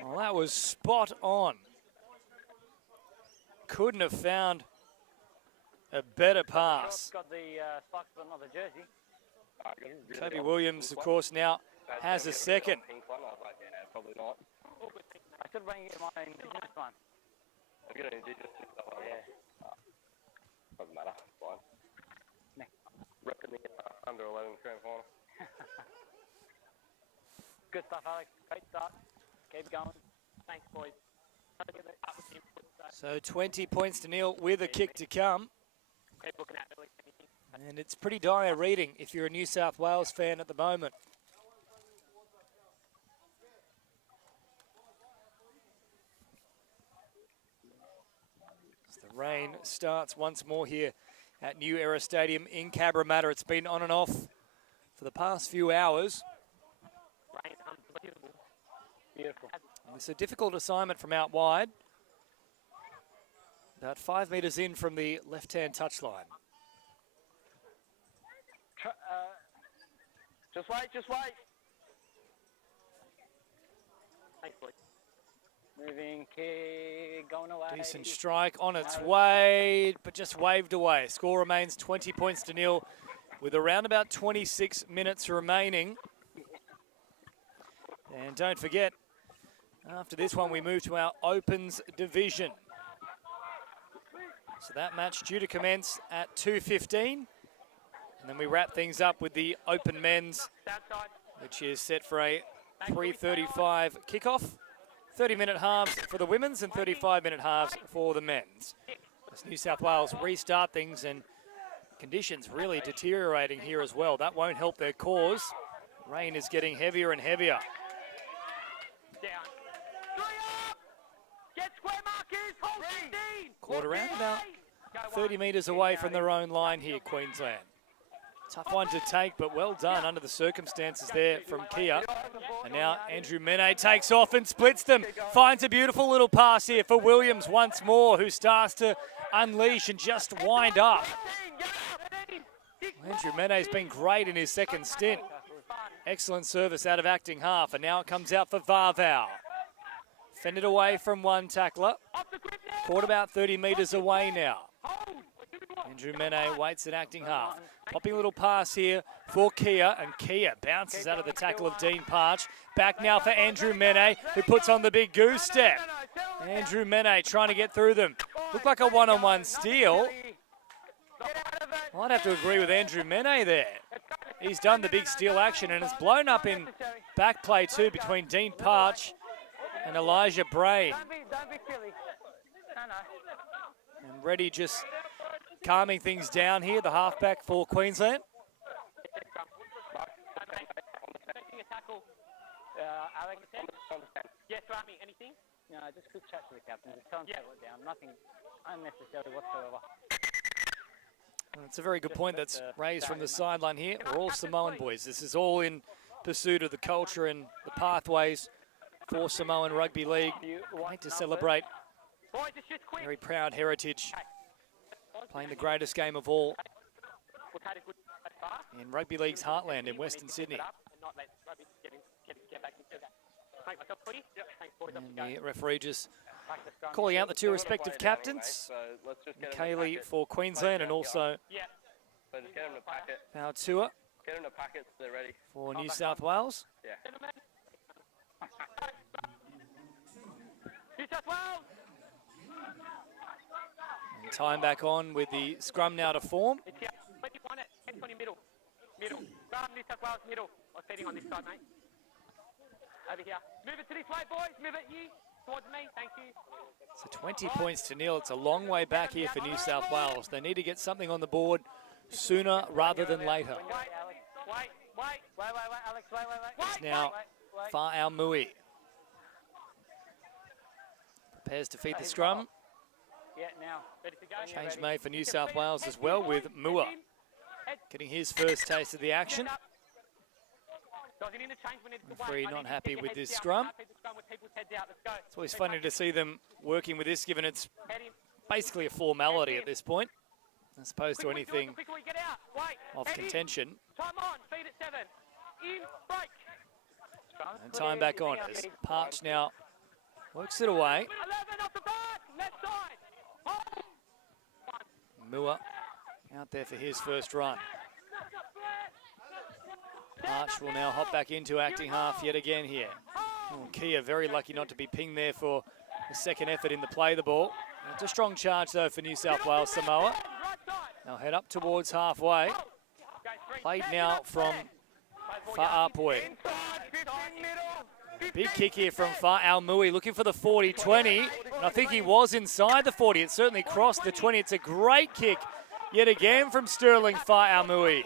Well, that was spot on. Couldn't have found a better pass. Got the spikes but not the jersey. Kobe Williams, of course, now has a second. Pink one. I was like, yeah, probably not. I should bring you my indigenous one. I've got an indigenous stuff. Yeah. Doesn't matter. Fine. Repping the under 11 grand final. Good stuff, Alex. Great start. Keep going. Thanks, boys. So 20 points to nil with a kick to come. Keep looking at it. And it's pretty dire reading if you're a New South Wales fan at the moment. As the rain starts once more here at New Era Stadium in Cabramatta. It's been on and off for the past few hours. Rain, unbelievable. Beautiful. And it's a difficult assignment from out wide. About 5 metres in from the left-hand touchline. Just wait, just wait. Thanks, boys. Moving, going away. Decent strike on its way, but just waved away. Score remains 20 points to nil with around about 26 minutes remaining. And don't forget, after this one, we move to our Opens division. So that match due to commence at 2:15. And then we wrap things up with the Open Men's, which is set for a 3:35 kickoff. 30-minute halves for the women's and 35-minute halves for the men's. As New South Wales restart things and conditions really deteriorating here as well. That won't help their cause. Rain is getting heavier and heavier. Down. 3 up! Get square markers! Hold 15! Caught around about 30 metres away from their own line here, Queensland. Tough one to take, but well done under the circumstances there from Kia. And now Andrew Mene takes off and splits them. Finds a beautiful little pass here for Williams once more, who starts to unleash and just wind up. Andrew Mene's been great in his second stint. Excellent service out of acting half, and now it comes out for Varval. Fended away from one tackler. Caught about 30 metres away now. Andrew Mene waits at acting half. Popping a little pass here for Kia, and Kia bounces out of the tackle of Dean Parch. Back now for Andrew Mene, who puts on the big goose step. Andrew Mene trying to get through them. Looked like a one-on-one steal. I'd have to agree with Andrew Mene there. He's done the big steal action and has blown up in back play too between Dean Parch and Elijah Bray. Don't be silly. No. And Reddy just calming things down here, the halfback for Queensland. Alex? Yes, Rami, anything? No, just quick chat to the captain. Just tell him to settle it down. Nothing unnecessary whatsoever. Well, it's a very good point that's raised from the sideline here. We're all Samoan boys. This is all in pursuit of the culture and the pathways for Samoan Rugby League. Great to celebrate Boys, it's just quick. very proud heritage. Playing the greatest game of all We've had a good far. in Rugby League's heartland in Western Sydney. And not let rugby get back into that. Make myself footy. Thanks, boys. Off And you go. the referee just calling out the two respective captains. So let's just get Kaylee for Queensland and also Yeah. So just get them to packet. Vautua Get them to packet so they're ready. for New South Wales. Yeah. New South Wales. And time back on with the scrum now to form. It's here. 20 it. 20 middle. Middle. New South Wales middle. I'm sitting on this side, mate. Over here. Move it to this way, boys. Move it you. Towards me. Thank you. So 20 points to nil. It's a long way back here for New South Wales. They need to get something on the board sooner rather than later. Wait, Alex, wait. It's now Fa'au Mui. Prepares to feed the scrum. Yeah, now. ready to go. Change made for New South Wales as well with Mua getting his first taste of the action. Referee not happy with this scrum. It's always funny to see them working with this, given it's basically a formality at this point, as opposed to anything of contention. And time back on as Parch now works it away. Mua out there for his first run. Parch will now hop back into acting half yet again here. Oh, Kia very lucky not to be pinged there for the second effort in the play the ball. It's a strong charge though for New South Wales Samoa. They'll head up towards halfway. Played now from Fa'apoi. Big kick here from Fa'au Mui, looking for the 40-20. And I think he was inside the 40. It certainly crossed the 20. It's a great kick yet again from Sterling Fa'au Mui.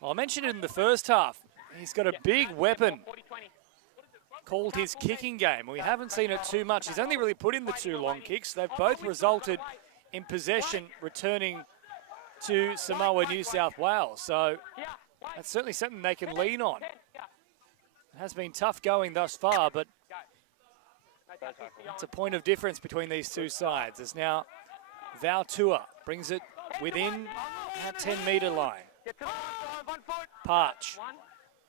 Well, I mentioned it in the first half. He's got a big weapon called his kicking game. We haven't seen it too much. He's only really put in the two long kicks. They've both resulted in possession returning to Samoa New South Wales. So that's certainly something they can lean on. It has been tough going thus far, but it's a point of difference between these two sides. As now Vautua brings it within that 10-metre line. Get to the line, 1 foot. Parch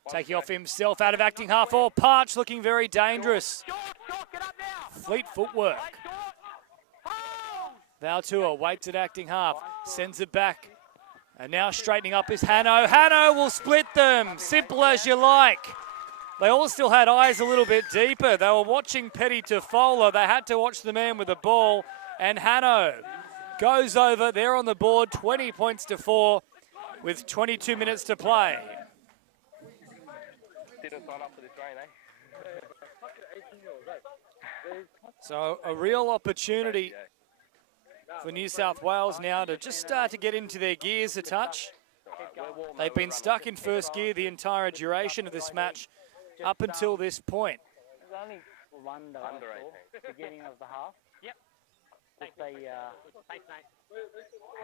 taking off himself out of acting half forward. Parch looking very dangerous. Short, get up now. Fleet footwork. Right, short. Hold. Valtua waits at acting half, sends it back. And now straightening up is Hanno. Hanno will split them, simple as you like. They all still had eyes a little bit deeper. They were watching Petty Tofola. They had to watch the man with the ball. And Hanno goes over. They're on the board, 20 points to 4 with 22 minutes to play. Didn't sign up for this rain, eh? So a real opportunity for New South Wales now to just start to get into their gears a touch. They've been stuck in first gear the entire duration of this match up until this point. There's only one though, Under beginning of the half. Yep. Just a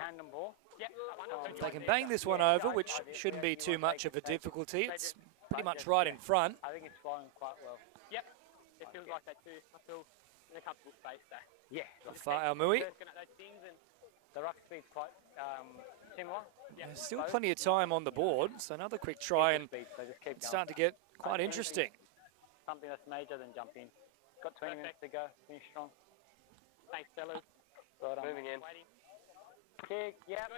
hand and ball. Yep. If they can bang this one over, which shouldn't be too much of a difficulty, it's pretty much right in front. I think it's flying quite well. Yep. It feels like that too. I feel in a comfortable space there. Yeah. Fa'aumui. The ruck speed's quite similar. There's still plenty of time on the board, so another quick try and So just keep it's starting to get quite interesting. Something that's major, then jump in. Got 20 minutes to go. Finish strong. Thanks, fellas. Right on. Moving in. Kick. Yep.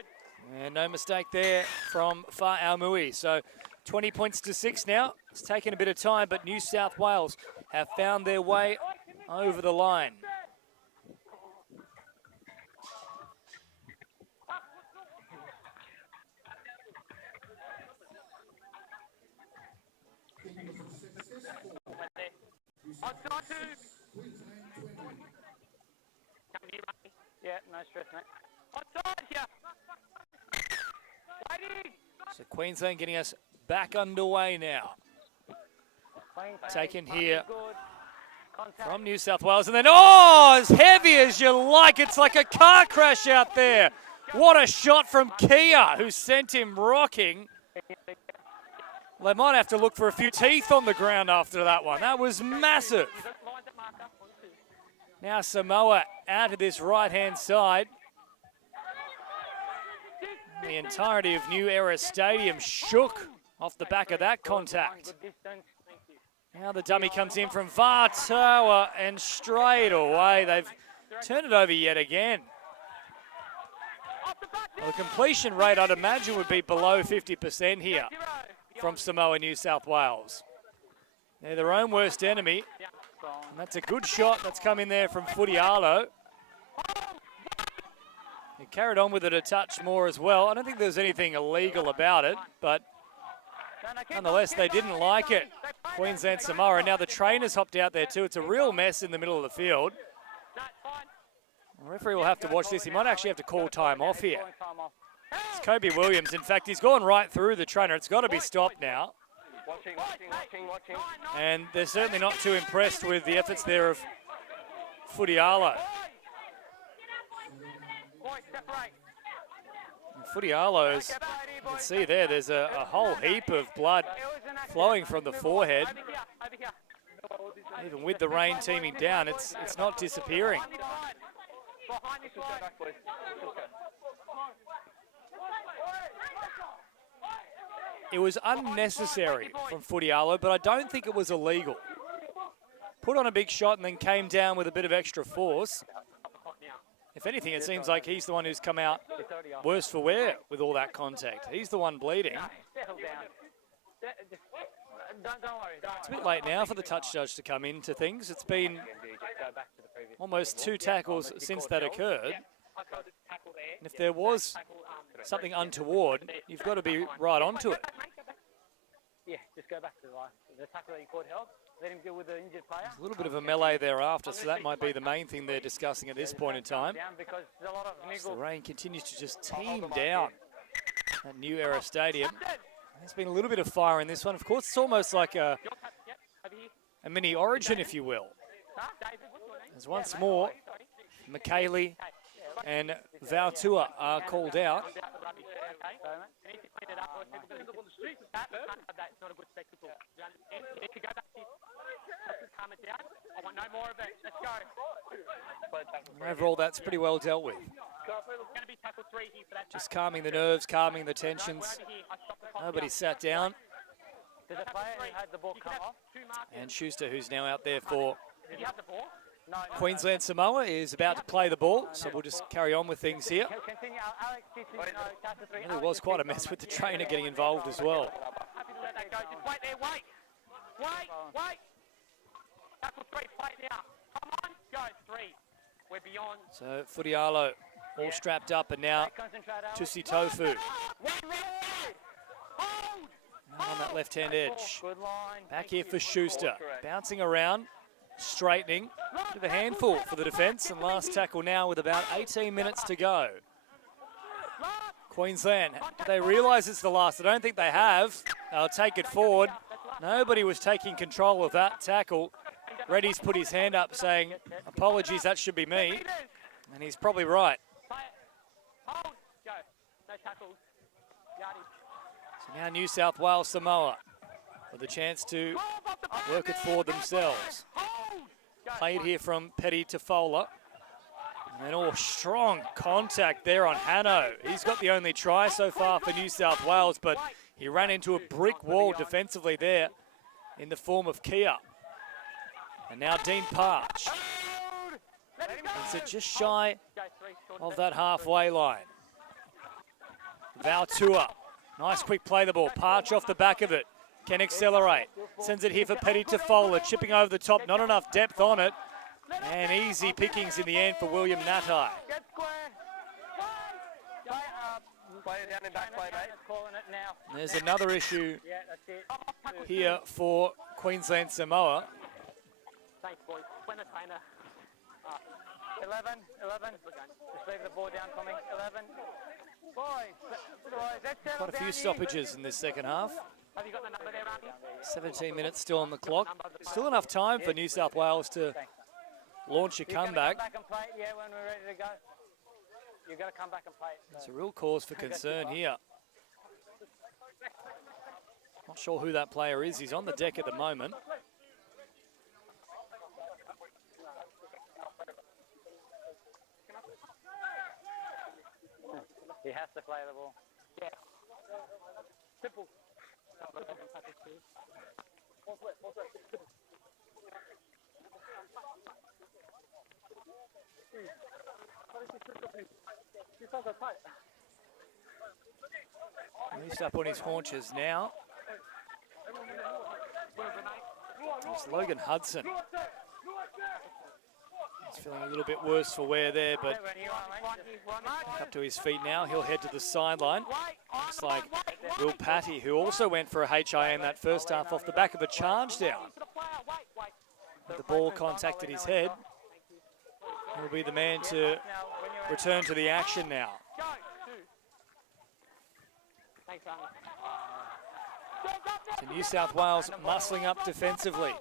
And no mistake there from Fa'aumui. So 20 points to 6 now. It's taken a bit of time, but New South Wales have found their way over the line. Yeah, no stress, mate. So Queensland getting us back underway now. Taken here from New South Wales. And then, oh, as heavy as you like. It's like a car crash out there. What a shot from Kia, who sent him rocking. They might have to look for a few teeth on the ground after that one. That was massive. Now Samoa out of this right-hand side. The entirety of New Era Stadium shook off the back of that contact. Now the dummy comes in from Valtua, and straight away they've turned it over yet again. Well, the completion rate, I'd imagine, would be below 50% here from Samoa, New South Wales. They're their own worst enemy. And that's a good shot that's come in there from Futialo. He carried on with it a touch more as well. I don't think there's anything illegal about it, but nonetheless, they didn't like it. Queensland Samoa, and now the trainer's hopped out there too. It's a real mess in the middle of the field. The referee will have to watch this. He might actually have to call time off here. It's Kobe Williams. In fact, he's gone right through the trainer. It's got to be stopped now. Watching. And they're certainly not too impressed with the efforts there of Futialo. Futialo's, you can see there's a whole heap of blood flowing from the forehead. Even with the rain teaming down, it's not disappearing. It was unnecessary from Futialo, but I don't think it was illegal. Put on a big shot and then came down with a bit of extra force. If anything, it seems like he's the one who's come out worse for wear with all that contact. He's the one bleeding. It's a bit late now for the touch judge to come into things. It's been almost 2 tackles since that occurred. And if there was something untoward, you've got to be right onto it. Yeah, just go back to the line. The tackle that you caught held, let him deal with the injured player. There's a little bit of a melee thereafter, so that might be the main thing they're discussing at this point in time. So the rain continues to just team down at New Era Stadium. There's been a little bit of fire in this one. Of course, it's almost like a mini Origin, if you will. As once more, McKaylee and Valtua are called out. Overall, that's pretty well dealt with. Just calming the nerves, calming the tensions. Nobody sat down. Did the player who had the ball come off? And Schuster, who's now out there for Did he have the ball? No. Queensland Samoa, is about to play the ball. So we'll just carry on with things here. Continue. Alex, There was quite a mess with the trainer getting involved as well. Happy to let that go. Just wait there, wait. Wait. Tackle 3, play now. Come on, go 3. We're beyond. So Futialo all strapped up, and now Tusi Tofu now on that left-hand edge. Good line. Back here for Schuster, bouncing around, straightening. Bit of a handful for the defence, and last tackle now with about 18 minutes to go. Queensland, they realise it's the last. I don't think they have. They'll take it forward. Nobody was taking control of that tackle. Reddy's put his hand up saying, apologies, that should be me. And he's probably right. Hold, go. No tackles. Yardage. So now New South Wales Samoa with a chance to work it for themselves. Played here from Petty to Fowler. And then strong contact there on Hanno. He's got the only try so far for New South Wales, but he ran into a brick wall defensively there in the form of Kia. And now Dean Parch. Is it just shy of that halfway line? Valtua. Nice quick play the ball. Parch off the back of it. Can accelerate. Sends it here for Petty to Fowler. Chipping over the top. Not enough depth on it. And easy pickings in the end for William Natai. Play it down in back play, mate. There's another issue here for Queensland Samoa. Thanks, boys. When the trainer. 11. Just leave the ball down for me. 11. Boys, let's settle Quite a few down stoppages in this second half. Have you got the number there, Randy? 17 minutes still on the clock. Still enough time for New South Wales to launch a comeback. Come back and play it, yeah, when we're ready to go. You've got to come back and play it. It's a real cause for concern here. Not sure who that player is. He's on the deck at the moment. He has to play the ball. Yeah. Simple. He's up on his haunches now. It's Logan Hudson. He's feeling a little bit worse for wear there, but up to his feet now. He'll head to the sideline. Looks like Will Patty, who also went for a HIA in that first half off the back of a charge down. But the ball contacted his head. He'll be the man to return to the action now. So New South Wales muscling up defensively.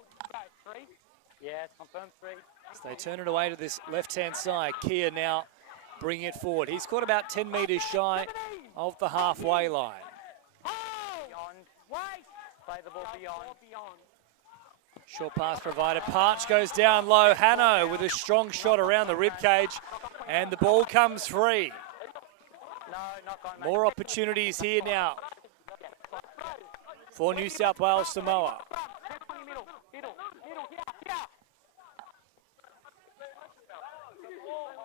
Yeah, it's confirmed 3. So they turn it away to this left-hand side. Kia now bringing it forward. He's caught about 10 metres shy of the halfway line. Beyond. Play the ball beyond. Short pass provided. Parch goes down low. Hanno with a strong shot around the ribcage, and the ball comes free. No, not gone, mate. More opportunities here now for New South Wales Samoa.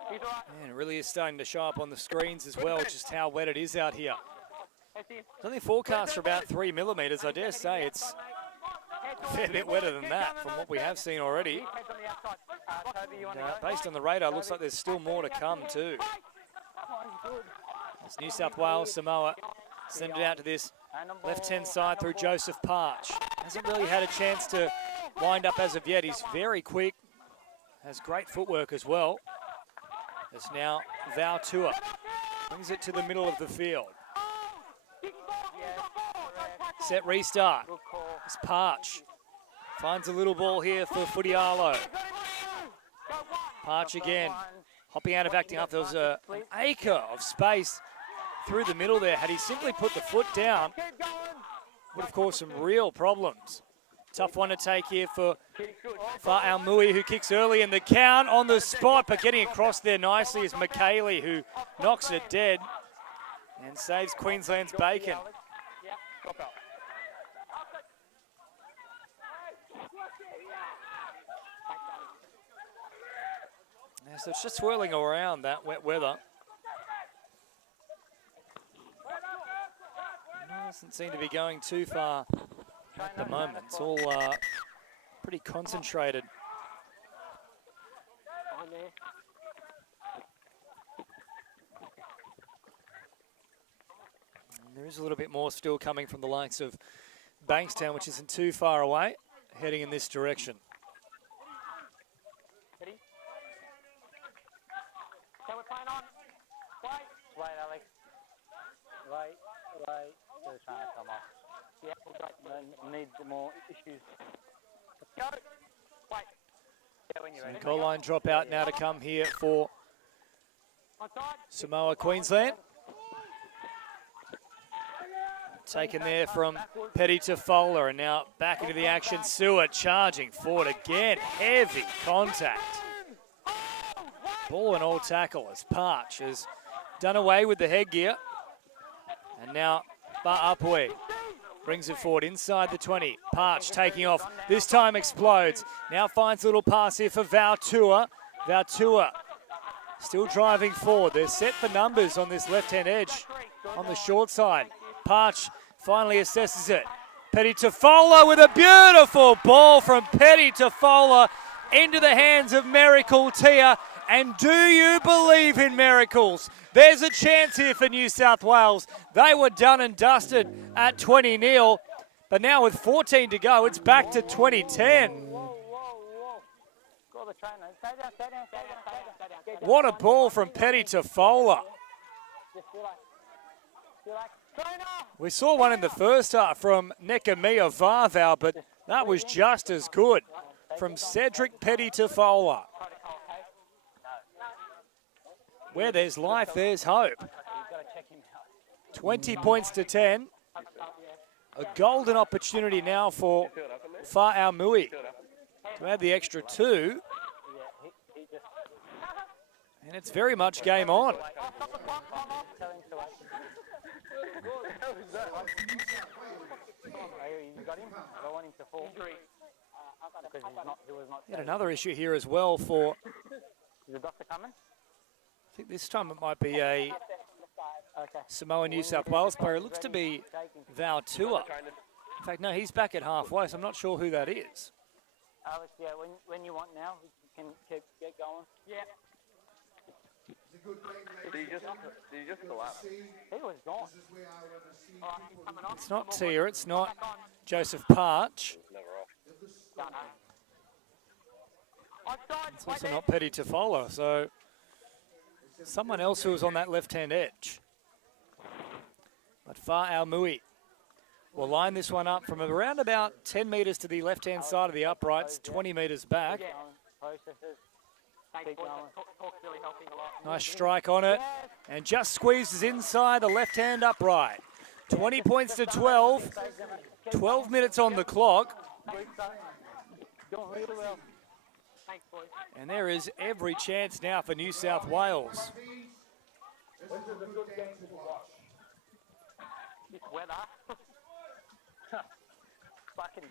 And it really is starting to show up on the screens as well, just how wet it is out here. It's only forecast for about 3 millimetres. I dare say it's a fair bit wetter than that from what we have seen already. And, based on the radar, looks like there's still more to come too. As New South Wales Samoa send it out to this left-hand side through Joseph Parch. Hasn't really had a chance to wind up as of yet. He's very quick, has great footwork as well. It's now Valtua. Brings it to the middle of the field. Set restart. It's Parch. Finds a little ball here for Futialo. Parch again. Hopping out of acting up. There was an acre of space through the middle there. Had he simply put the foot down, would have caused some real problems. Tough one to take here for Fa'aumui, who kicks early in the count on the spot, but getting across there nicely is McKaylee, who knocks it dead. and saves Queensland's bacon. Yeah, drop out. Yeah, so it's just swirling around that wet weather. Doesn't seem to be going too far at the moment. It's all pretty concentrated. On there. And there is a little bit more still coming from the likes of Bankstown, which isn't too far away, heading in this direction. Ready? So we're playing on. Wait, Alex. Wait. They're trying to come off. Yeah, need more issues. Let's go. Wait. Yeah, when you're ready. Goal line drop out now to come here for Samoa Queensland. Taken there from Petty to Fowler, and now back into the action. Seward charging forward again. Heavy contact. Ball and all tackle as Parch has done away with the headgear. And now Ba'apui brings it forward inside the 20. Parch taking off. This time explodes. Now finds a little pass here for Vautua. Vautua still driving forward. They're set for numbers on this left-hand edge on the short side. Parch finally assesses it. Petty Tofola with a beautiful ball from Petty Tofola into the hands of Miracle Tia. And do you believe in miracles? There's a chance here for New South Wales. They were done and dusted at 20-0. But now with 14 to go, it's back to 2010. What a ball from Petty Tofola. We saw one in the first half from Nekamiya Varval, but that was just as good from Cedric Petty Tofola. Where there's life, there's hope. 20 points to 10. A golden opportunity now for Fa'aumui to add the extra 2. And it's very much game on. Yet another issue here as well for... Is the doctor coming? I think this time it might be a Samoa New South Wales player. It looks to be Vautua. In fact, no, he's back at halfway, so I'm not sure who that is. Alex, yeah, when you want now, we can get going. Yeah. Did he just collapse? He was gone. It's not Tia, it's not Joseph Parch. It's also not Petty Tofola, so someone else who was on that left-hand edge. But Fa'aumui will line this one up from around about 10 metres to the left-hand side of the uprights, 20 metres back. Nice strike on it, and just squeezes inside the left-hand upright. 20 points to 12, 12 minutes on the clock. And there is every chance now for New South Wales. Weather. Fucking.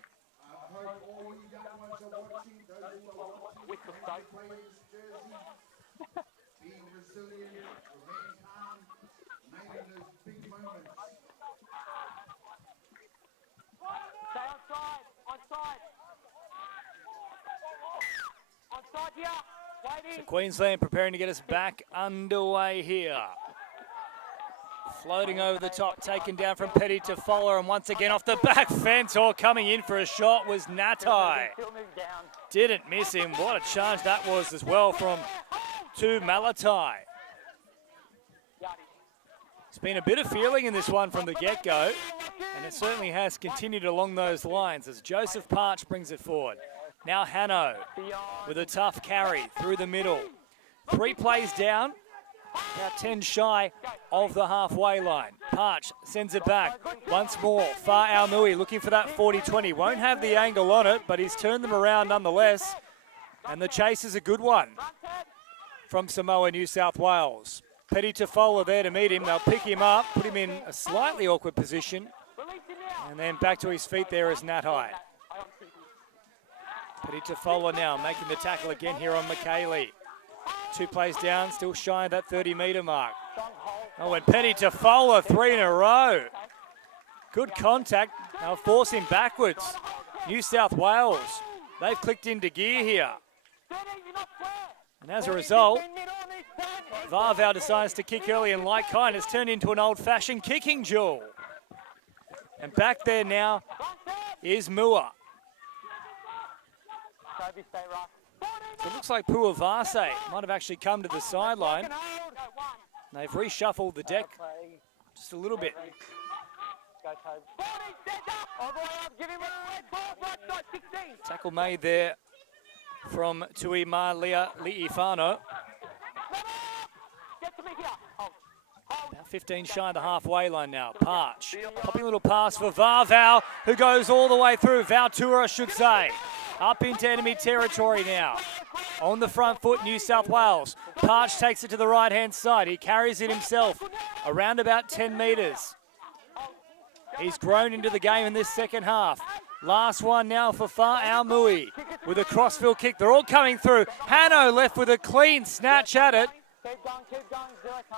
Being resilient, remaining calm, making those big moments. Stay outside. Onside. Onside here. Waiting. So Queensland preparing to get us back underway here. Floating over the top, taken down from Petty Tofola, and once again off the back fence, or coming in for a shot was Natai. Didn't miss him. What a charge that was as well from to Malatai. It's been a bit of feeling in this one from the get-go, and it certainly has continued along those lines as Joseph Parch brings it forward. Now Hanno with a tough carry through the middle. 3 plays down, about 10 shy of the halfway line. Parch sends it back once more. Fa'aumui looking for that 40-20. Won't have the angle on it, but he's turned them around nonetheless. And the chase is a good one from Samoa New South Wales. Petty Tafola there to meet him. They'll pick him up, put him in a slightly awkward position, and then back to his feet there is Nat High. Petty Tafola now making the tackle again here on McKaylee. 2 plays down, still shy of that 30-metre mark. Oh, and Petty Tafola, 3 in a row. Good contact. They'll force him backwards. New South Wales, they've clicked into gear here. And as a result, Varval decides to kick early, and like kind, it's turned into an old-fashioned kicking duel. And back there now is Mua. So it looks like Puavase might have actually come to the sideline. They've reshuffled the deck just a little bit. Tackle made there from Tuimalia Liifano. About 15 shy of the halfway line now. Parch, popping a little pass for Varval, who goes all the way through. Valtura, I should say. Up into enemy territory now. On the front foot, New South Wales. Parch takes it to the right-hand side. He carries it himself around about 10 metres. He's grown into the game in this second half. Last one now for Far Aumui with a crossfield kick. They're all coming through. Hanno left with a clean snatch at it.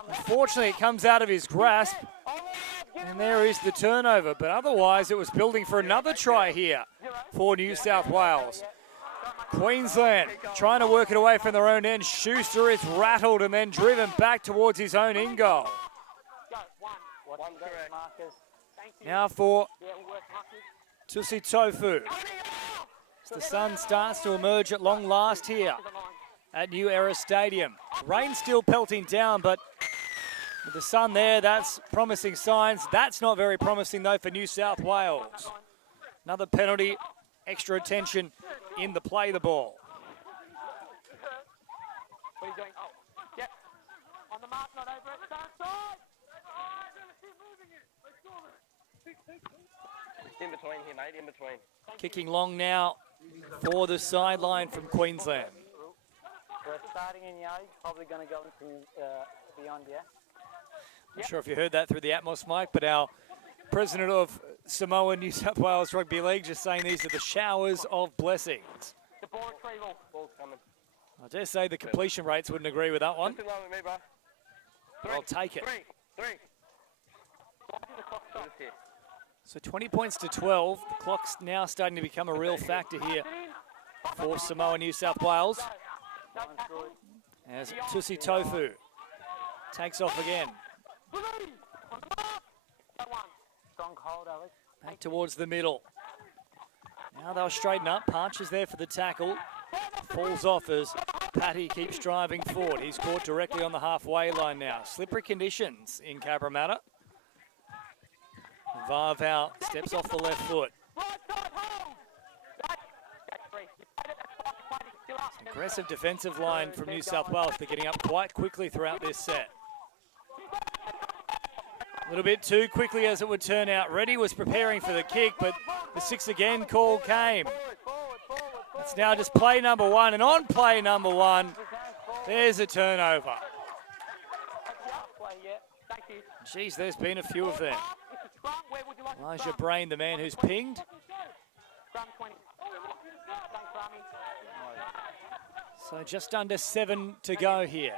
Unfortunately, it comes out of his grasp. And there is the turnover. But otherwise, it was building for another try here for New South Wales. Queensland trying to work it away from their own end. Schuster is rattled and then driven back towards his own in goal. Now for Tusi Tofu. As the sun starts to emerge at long last here at New Era Stadium. Rain still pelting down, but with the sun there, that's promising signs. That's not very promising, though, for New South Wales. Another penalty, extra attention in the play the ball. What are you doing? Yep. On the mark, not over it. Start side. In between here, mate, in between. Kicking long now for the sideline from Queensland. We're starting in yard, probably going to go into beyond, yeah? Not sure if you heard that through the Atmos mic, but our president of Samoa New South Wales Rugby League just saying these are the showers of blessings. The ball retrieval. Ball's coming. I dare say the completion rates wouldn't agree with that one. Just in line with me, bro. I'll take it. Three. So 20 points to 12. The clock's now starting to become a real factor here for Samoa New South Wales. As Tusi Tofu takes off again. Strong hold, Alex. Back towards the middle. Now they'll straighten up. Parch is there for the tackle. Falls off as Patty keeps driving forward. He's caught directly on the halfway line now. Slippery conditions in Cabramatta. Varval steps off the left foot. Aggressive defensive line from New South Wales. They're getting up quite quickly throughout this set. A little bit too quickly as it would turn out. Reddy was preparing for the kick, but the 6 again call came. It's now just play number 1, and on play number 1, there's a turnover. Geez, there's been a few of them. Elijah Brain, the man who's pinged. So just under 7 to go here.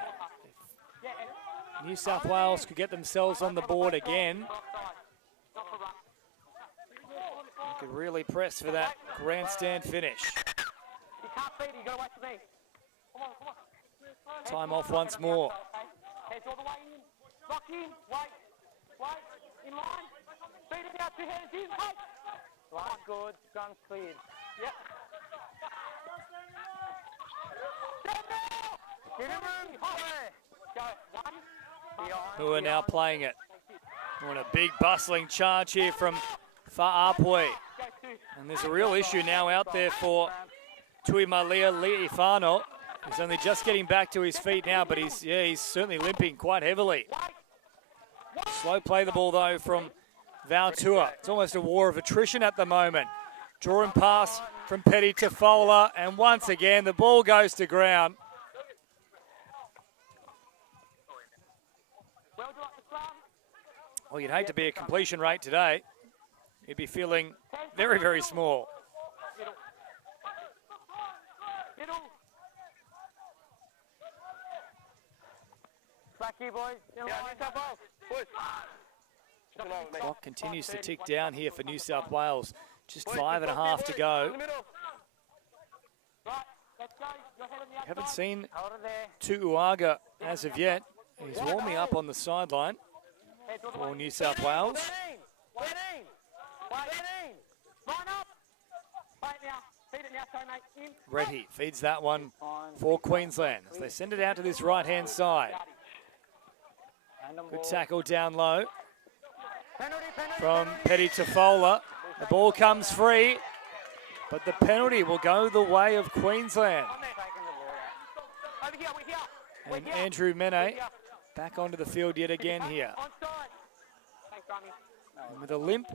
If New South Wales could get themselves on the board again, they could really press for that grandstand finish. Time off once more. Line good, gun cleared. Yep. Who are now playing it. On a big bustling charge here from Fa'apui. And there's a real issue now out there for Tuimalia Liifano. He's only just getting back to his feet now, but he's certainly limping quite heavily. Slow play the ball though from Valtua. It's almost a war of attrition at the moment. Drawing pass from Petty to Fola, and once again the ball goes to ground. Well, you'd hate to be a completion rate today. You'd be feeling very, very small. Back here, boys. Clock continues to tick down here for New South Wales. Just 5.5 to go. Haven't seen Tuuaga as of yet. He's warming up on the sideline for New South Wales. Reddy feeds that one for Queensland as they send it out to this right-hand side. Good tackle down low from Petty Tafola. The ball comes free, but the penalty will go the way of Queensland. And Andrew Mene back onto the field yet again here. And with a limp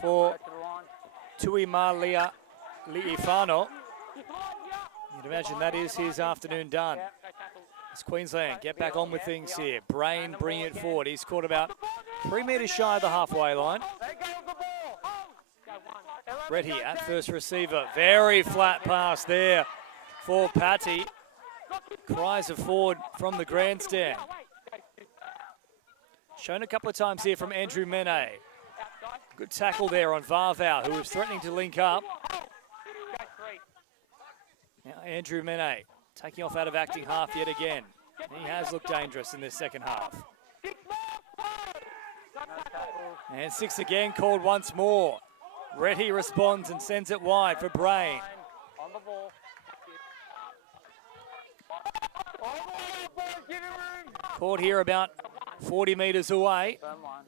for Tuimalia Liifano. You'd imagine that is his afternoon done. As Queensland get back on with things here. Brain bringing it forward. He's caught about 3 metres shy of the halfway line. Reddy at first receiver. Very flat pass there for Patty. Cries of forward from the grandstand. Shown a couple of times here from Andrew Mene. Good tackle there on Varvau, who was threatening to link up. Now Andrew Mene taking off out of acting half yet again. He has looked dangerous in this second half. And 6 again called once more. Reddy responds and sends it wide for Brain. Caught here about 40 metres away.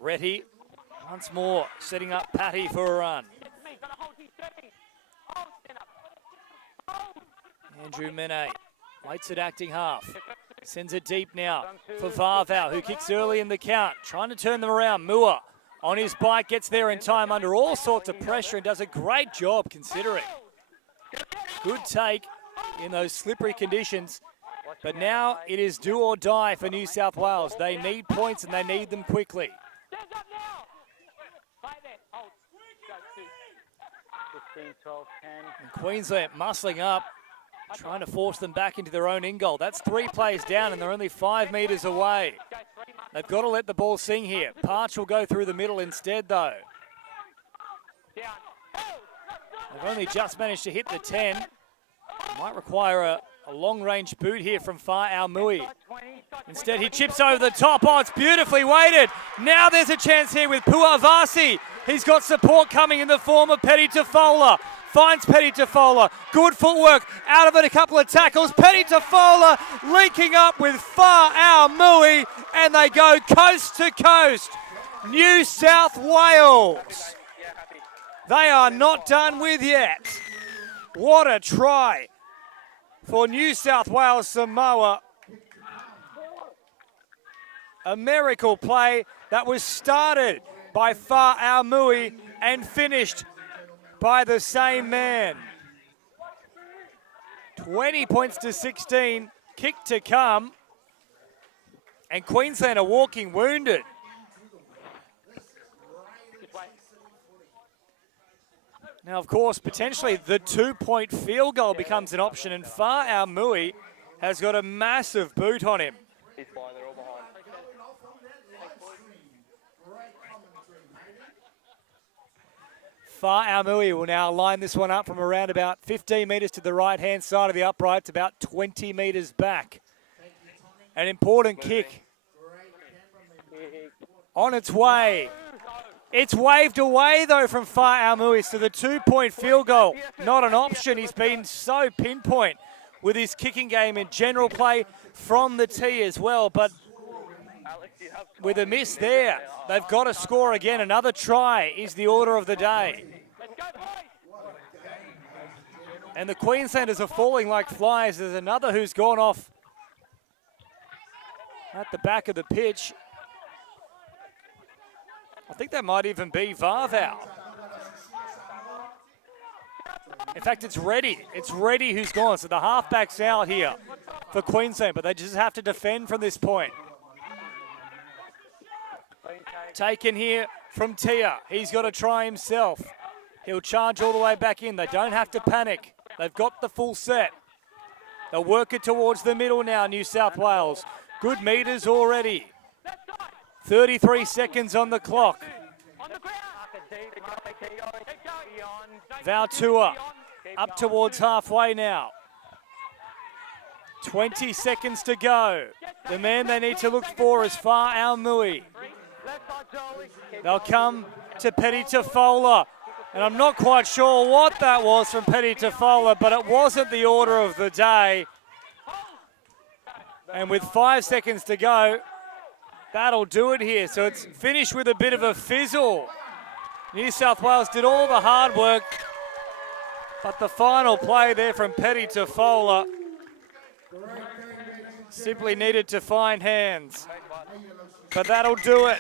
Reddy once more setting up Patty for a run. Andrew Mene waits at acting half. Sends it deep now for Varvau, who kicks early in the count. Trying to turn them around. Mua on his bike gets there in time under all sorts of pressure and does a great job considering. Good take in those slippery conditions. But now it is do or die for New South Wales. They need points and they need them quickly. 15, 12, 10. And Queensland muscling up, trying to force them back into their own in goal. That's 3 plays down and they're only 5 metres away. They've got to let the ball sing here. Parch will go through the middle instead though. They've only just managed to hit the 10. Might require a long-range boot here from Fa'au Mui. Instead, he chips over the top. Oh, it's beautifully weighted. Now there's a chance here with Puavasi. He's got support coming in the form of Petty Tafola. Finds Petty Tafola. Good footwork. Out of it, a couple of tackles. Petty Tafola linking up with Fa'au Mui. And they go coast to coast. New South Wales. They are not done with yet. What a try for New South Wales Samoa. A miracle play that was started by Fa'au Mui and finished by the same man. 20 points to 16, kick to come. And Queensland are walking wounded. Now, of course, potentially the 2-point field goal becomes an option, and Fa'au Mui has got a massive boot on him. He's fine, they're all behind. Fa'au Mui will now line this one up from around about 15 metres to the right-hand side of the uprights, about 20 metres back. An important kick on its way. It's waved away, though, from Fa'au Mui, so the 2-point field goal, not an option. He's been so pinpoint with his kicking game and general play from the tee as well, but with a miss there, they've got to score again. Another try is the order of the day. And the Queenslanders are falling like flies. There's another who's gone off at the back of the pitch. I think that might even be Varvau. In fact, it's Reddy. It's Reddy who's gone. So the halfback's out here for Queensland, but they just have to defend from this point. taken here from Tia. He's got to try himself. He'll charge all the way back in. They don't have to panic. They've got the full set. They'll work it towards the middle now, New South Wales. Good meters already. 33 seconds on the clock. Vautua up towards halfway now. 20 seconds to go. The man they need to look for is Far Aumui. They'll come to Petty Tafola. And I'm not quite sure what that was from Petty Tafola, but it wasn't the order of the day. And with 5 seconds to go, that'll do it here. So it's finished with a bit of a fizzle. New South Wales did all the hard work, but the final play there from Petty Tafola simply needed to find hands. But that'll do it.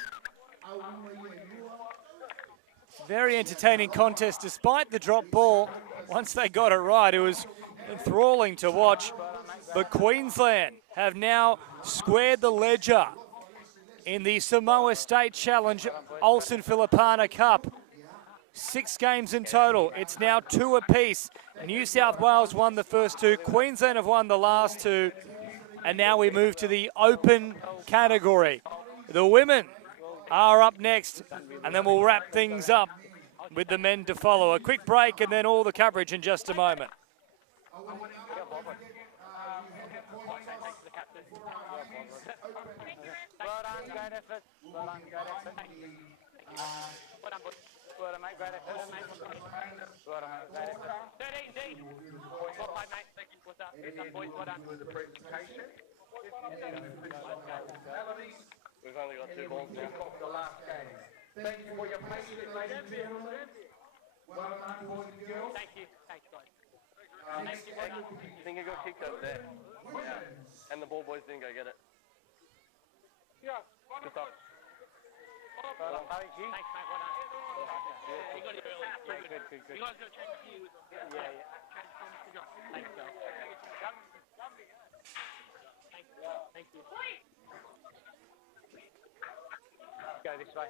Very entertaining contest despite the drop ball. Once they got it right, it was enthralling to watch. But Queensland have now squared the ledger in the Samoa State Challenge Olsen Filipana Cup. 6 games in total. It's now 2 apiece. New South Wales won the first 2. Queensland have won the last 2. And now we move to the open category. The women are up next, and then we'll wrap things up with the men to follow. A quick break and then all the coverage in just a moment. Well done, great effort. Well done, great effort. Well done, boys. Well done, mate, great effort. Well done, mate, great effort. 13D. Well played, mate. Thank you. What's up? What's up, boys? Well done. With the presentation. We've only got 2 balls now. Off the last game. Thank you for your patience, ladies and gentlemen. Well done, boys and girls. Thank you. Thanks, guys. You think it got kicked over there? Yeah. And the ball boys didn't go get it. Yeah. Just up. Well done, buddy. G. Thanks, mate. Well done. You got it early. Yeah, good. You guys got to change the view. Yeah. Thanks, guys. Thank you. Go this way.